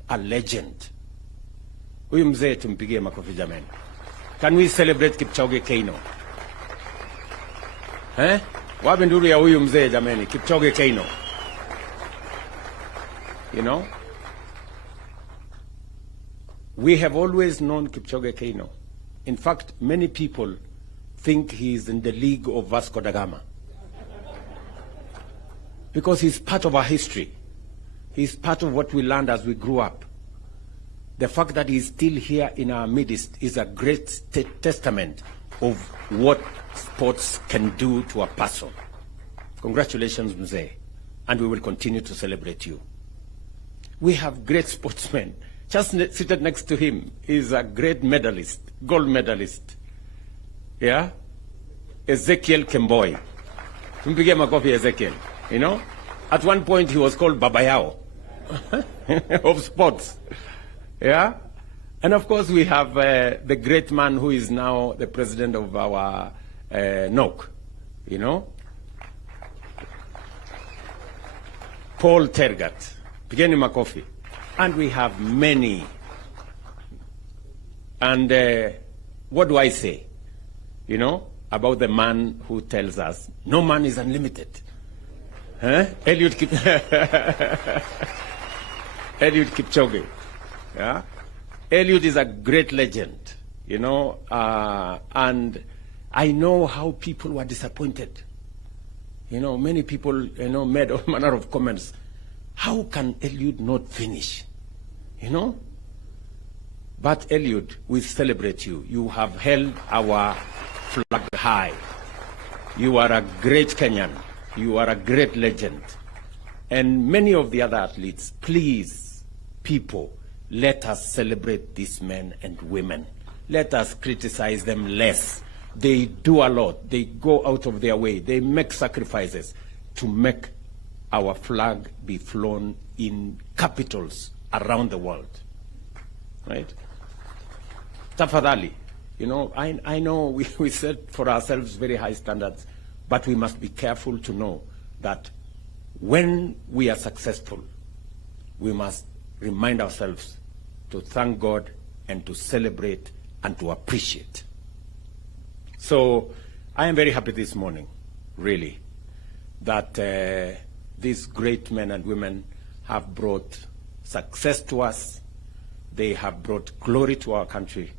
a legend. Huyu mzee tumpigie makofi jamani. Can we celebrate Kipchoge Keino? Wapi nduru ya huyu mzee jamani, Kipchoge Keino. You know? We have always known Kipchoge Keino. In fact, many people think he is in the league of Vasco da Gama. Because he's part of our history. He's part of what we learned as we grew up. The fact that he's still here in our midst is a great testament of what sports can do to a person. Congratulations, Mzee. And we will continue to celebrate you. We have great sportsmen. Just seated next to him is a great medalist, gold medalist. Yeah? Ezekiel Kemboi. Tumpigie makofi Ezekiel. You know? At one point he was called Babayao of sports. Yeah? And of course we have the great man who is now the president of our NOC. You know? Paul Tergat. Pigeni makofi. And we have many. And what do I say? You know, about the man who tells us, no man is unlimited. Eliud Kipchoge. Yeah? Eliud is a great legend, you know, and I know how people were disappointed. You know, many people, you know, made all manner of comments. How can Eliud not finish? You know? But Eliud, we celebrate you. You have held our flag high. You are a great Kenyan. You are a great legend. And many of the other athletes, please, people, let us celebrate these men and women. Let us criticize them less. They do a lot. They go out of their way. They make sacrifices to make our flag be flown in capitals around the world. Right? Tafadhali, you know, I know we set for ourselves very high standards, but we must be careful to know that when we are successful, we must remind ourselves to thank God and to celebrate and to appreciate. So I am very happy this morning, really, that these great men and women have brought success to us. They have brought glory to our country.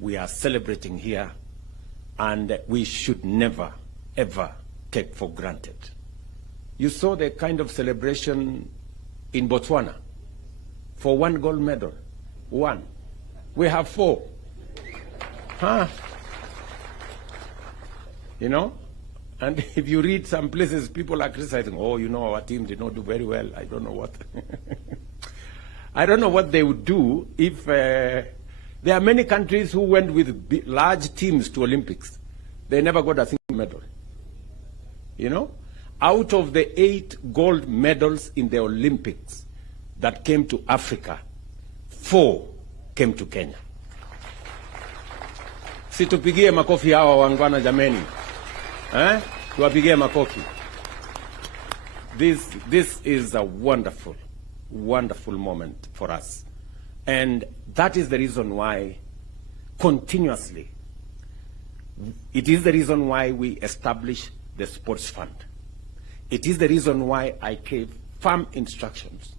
We are celebrating here, and we should never, ever take for granted. You saw the kind of celebration in Botswana for one gold medal. One. We have 4. Huh? You know? And if you read some places, people are criticizing, oh, you know, our team did not do very well. I don't know what. I don't know what they would do if there are many countries who went with large teams to Olympics. They never got a single medal. You know? out of the 8 gold medals in the Olympics that came to Africa, 4 came to Kenya. Si tupigie makofi hawa wangwana jameni. Tuwapigie makofi. This is a wonderful, wonderful moment for us. And that is the reason why continuously, it is the reason why we established the sports fund. It is the reason why I gave firm instructions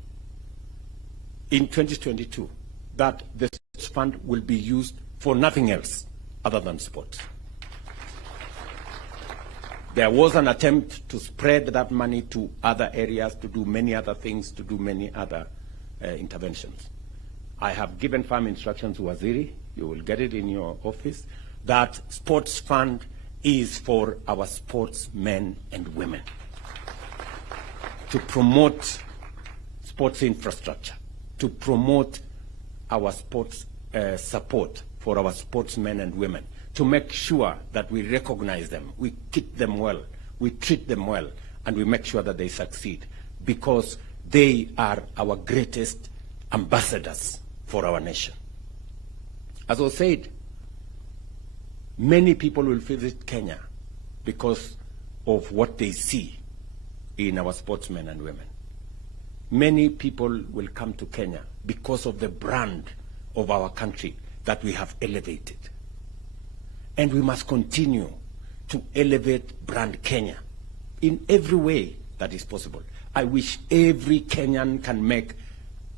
in 2022 that the sports fund will be used for nothing else other than sports. There was an attempt to spread that money to other areas, to do many other things, to do many other interventions. I have given firm instructions to Waziri, you will get it in your office, that sports fund is for our sportsmen and women, to promote sports infrastructure, to promote our sports support for our sportsmen and women, to make sure that we recognize them, we keep them well, we treat them well, and we make sure that they succeed, because they are our greatest ambassadors for our nation. As I said, many people will visit Kenya because of what they see in our sportsmen and women. Many people will come to Kenya because of the brand of our country that we have elevated. And we must continue to elevate brand Kenya in every way that is possible. I wish every Kenyan can make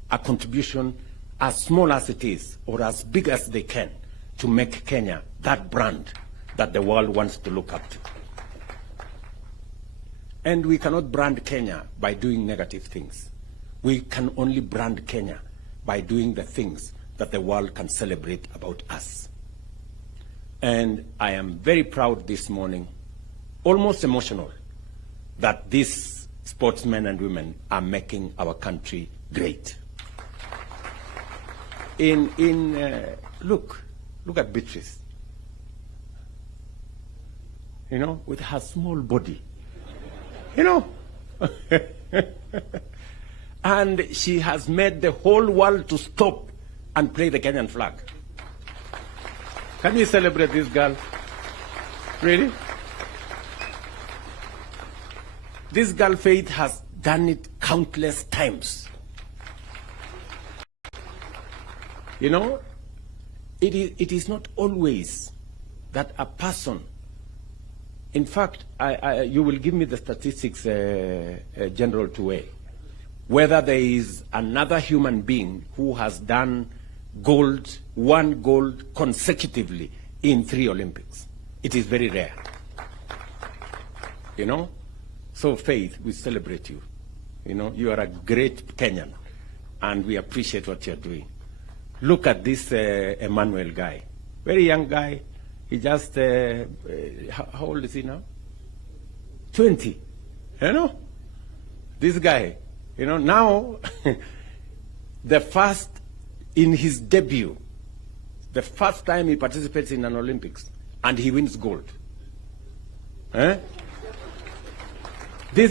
a contribution, as small as it is, or as big as they can, to make Kenya that brand that the world wants to look up to. And we cannot brand Kenya by doing negative things. We can only brand Kenya by doing the things that the world can celebrate about us. And I am very proud this morning, almost emotional, that these sportsmen and women are making our country great. Look at Beatrice. You know, with her small body. You know. And she has made the whole world to stop and play the Kenyan flag. Can we celebrate this girl? Really? This girl, Faith, has done it countless times. You know, it is not always that a person, in fact, you will give me the statistics, General Tuwe, whether there is another human being who has done one gold consecutively in 3 Olympics. It is very rare. You know? So Faith, we celebrate you. You know, you are a great Kenyan, and we appreciate what you're doing. Look at this Emmanuel guy. Very young guy. He just, how old is he now? 20. You know? This guy, you know, now, the first, in his debut, the first time he participates in an Olympics, and he wins gold. This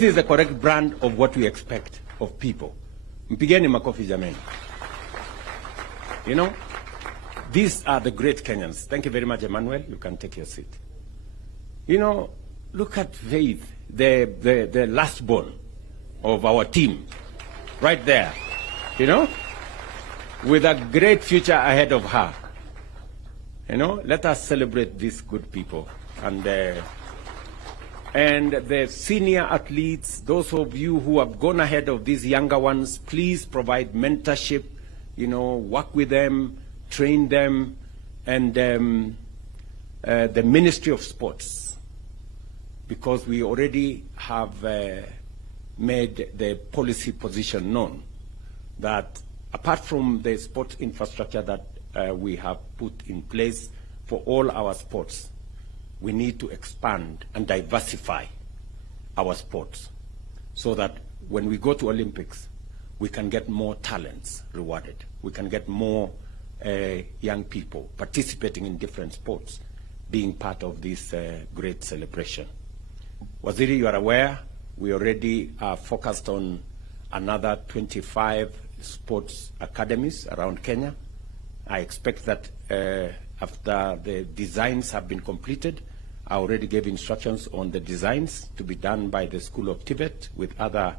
is the correct brand of what we expect of people. Mpigeni makofi jameni. You know, these are the great Kenyans. Thank you very much, Emmanuel. You can take your seat. You know, look at Faith, the last born of our team, right there. You know, with a great future ahead of her. You know, let us celebrate these good people. And the senior athletes, those of you who have gone ahead of these younger ones, please provide mentorship, you know, work with them, train them, and the Ministry of Sports, because we already have made the policy position known that apart from the sports infrastructure that we have put in place for all our sports, we need to expand and diversify our sports so that when we go to Olympics, we can get more talents rewarded. We can get more young people participating in different sports, being part of this great celebration. Waziri, you are aware We already are focused on another 25 sports academies around Kenya. I expect that after the designs have been completed, I already gave instructions on the designs to be done by the School of Tibet with other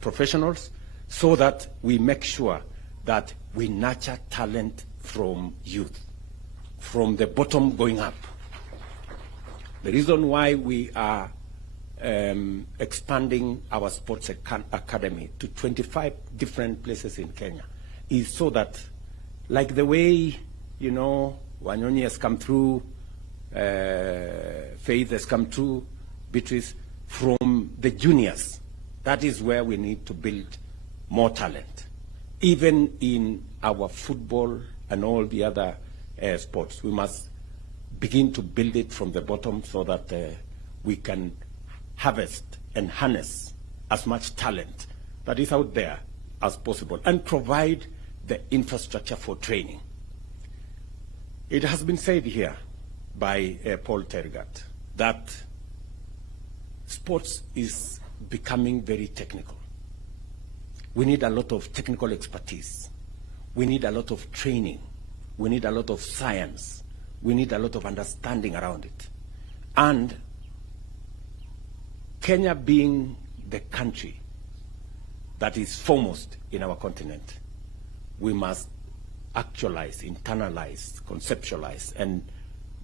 professionals, so that we make sure that we nurture talent from youth, from the bottom going up. The reason why we are expanding our sports academy to 25 different places in Kenya is so that, like the way, you know, Wanyonyi has come through, Faith has come through, Beatrice, from the juniors, that is where we need to build more talent. Even in our football and all the other sports, we must begin to build it from the bottom so that we can harvest and harness as much talent that is out there as possible and provide the infrastructure for training. It has been said here by Paul Tergat that sports is becoming very technical. We need a lot of technical expertise. We need a lot of training. We need a lot of science. We need a lot of understanding around it. And Kenya being the country that is foremost in our continent, we must actualize, internalize, conceptualize, and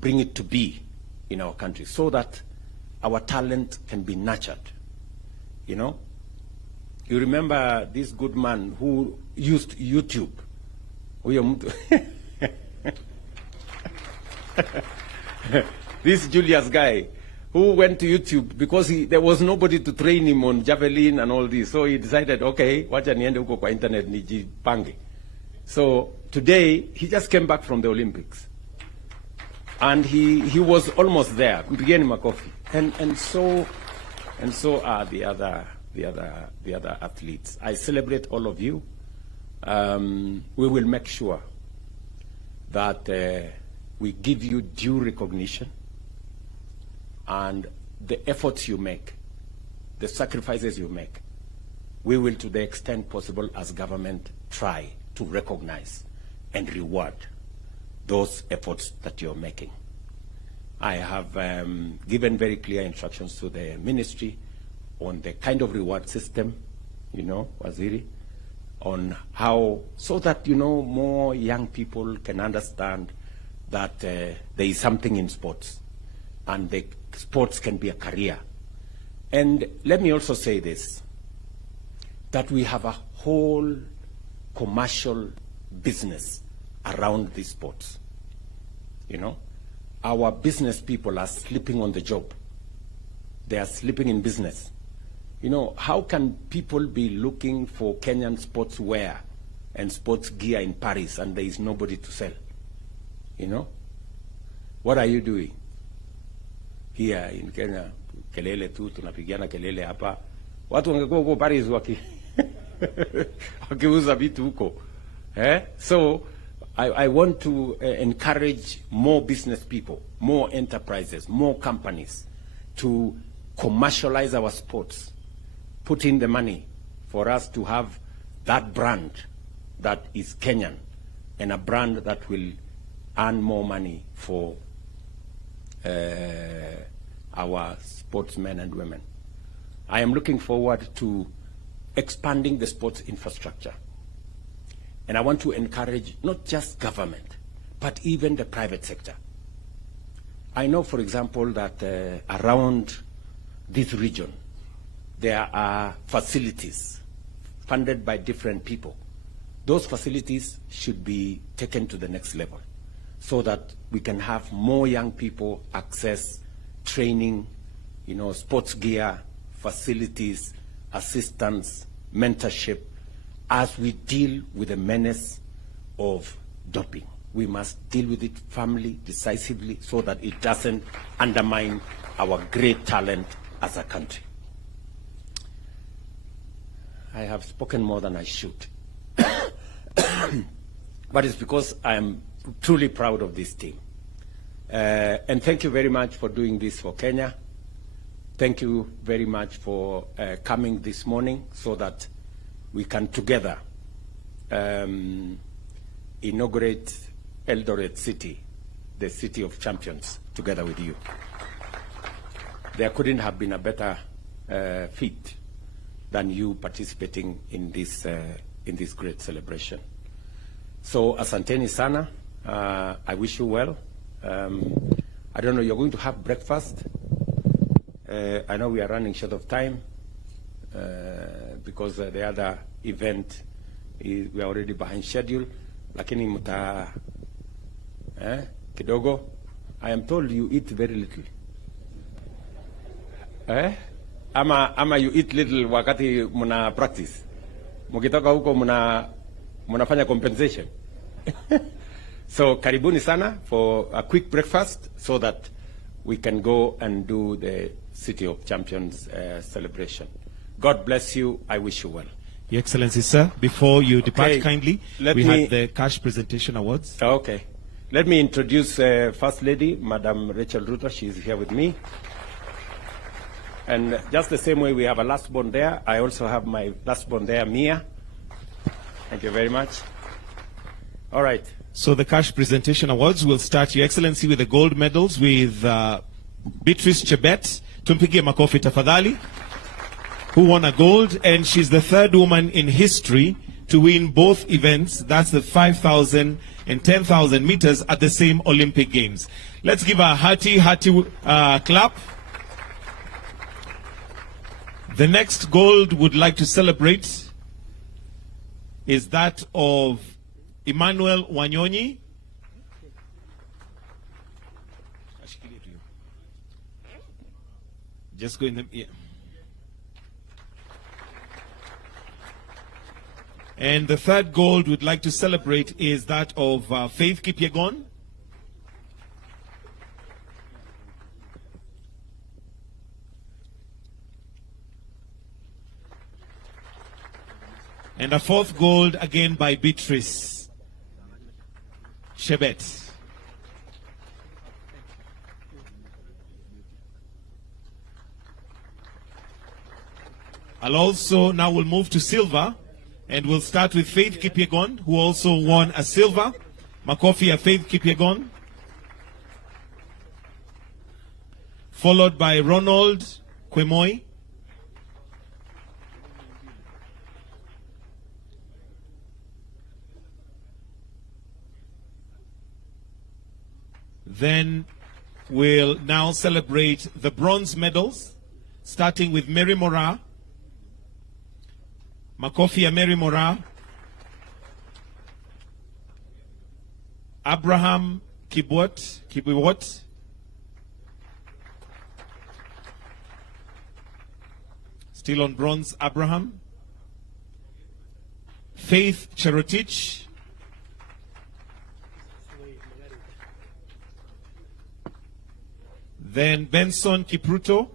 bring it to be in our country so that our talent can be nurtured. You know? You remember this good man who used YouTube? This Julius guy who went to YouTube because there was nobody to train him on javelin and all this. So he decided, okay, wacha niende huko kwa internet nijipange. So today, he just came back from the Olympics. And he was almost there. Mpigeni makofi. And so are the other athletes. I celebrate all of you. We will make sure that we give you due recognition, and the efforts you make, the sacrifices you make, we will, to the extent possible as government, try to recognize and reward those efforts that you're making. I have given very clear instructions to the ministry on the kind of reward system, you know, Waziri, on how, so that, you know, more young people can understand that there is something in sports, and the sports can be a career. And let me also say this, that we have a whole commercial business around these sports. You know, our business people are sleeping on the job. They are sleeping in business. You know, how can people be looking for Kenyan sports wear and sports gear in Paris and there is nobody to sell? You know, what are you doing here in Kenya? Kelele tu, tunapigiana kelele hapa. Watu wangekuwa huko Paris wakiuza vitu huko. So I want to encourage more business people, more enterprises, more companies to commercialize our sports, put in the money for us to have that brand that is Kenyan, and a brand that will earn more money for our sportsmen and women. I am looking forward to expanding the sports infrastructure. And I want to encourage not just government, but even the private sector. I know, for example, that around this region, there are facilities funded by different people. Those facilities should be taken to the next level so that we can have more young people access training, you know, sports gear, facilities, assistance, mentorship, as we deal with the menace of doping. We must deal with it firmly, decisively, so that it doesn't undermine our great talent as a country. I have spoken more than I should. But it's because I am truly proud of this team. And thank you very much for doing this for Kenya. thank you very much for coming this morning so that we can together inaugurate Eldoret City, the city of champions, together with you. There couldn't have been a better feat than you participating in this great celebration. So asanteni sana. I wish you well. I don't know, you're going to have breakfast. I know we are running short of time because the other event we are already behind schedule. Lakini muta kidogo. I am told you eat very little. Ama you eat little wakati muna practice. Mukitoka huko munafanya compensation. So karibuni sana for a quick breakfast so that we can go and do the City of Champions celebration. God bless you. I wish you well. Your Excellency, sir, before you depart kindly, we had the cash presentation awards. Okay. Let me introduce First Lady, Madam Rachel Ruto. She is here with me. And just the same way we have a last born there, I also have my last born there, Mia. Thank you very much. All right. So the cash presentation awards will start, Your Excellency, with the gold medals with Beatrice Chebet, Tumpigie makofi tafadhali, who won a gold, and she's the third woman in history to win both events. That's the 5,000 and 10,000 meters at the same Olympic Games. Let's give a hearty clap. The next gold would like to celebrate is that of Emmanuel Wanyonyi. Just go in the... Yeah. And the third gold we'd like to celebrate is that of Faith Kipyegon. And a fourth gold again by Beatrice Chebet. Now we'll move to silver. And we'll start with Faith Kipyegon, who also won a silver. Makofi of Faith Kipyegon. Followed by Ronald Kwemoi. Then we'll now celebrate the bronze medals, starting with Mary Mora. Makofi Mary Mora. Abraham Kibiwot. Still on bronze, Abraham. Faith Cherotich. Then Benson Kipruto.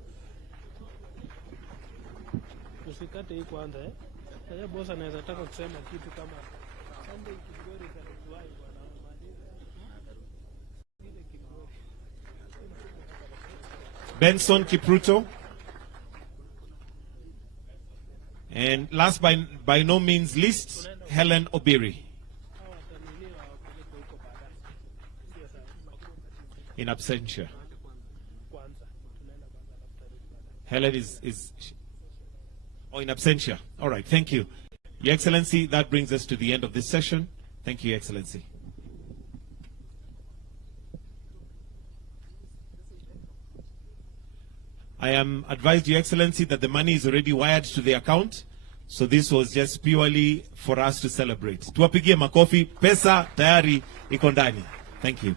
Benson Kipruto. And last by no means least, Helen Obiri. In absentia. Helen is in absentia. All right, thank you. Your Excellency, that brings us to the end of this session. Thank you, Your Excellency. I am advised, Your Excellency, that the money is already wired to the account. So this was just purely for us to celebrate. Tuwapigie makofi, pesa tayari iko ndani. Thank you.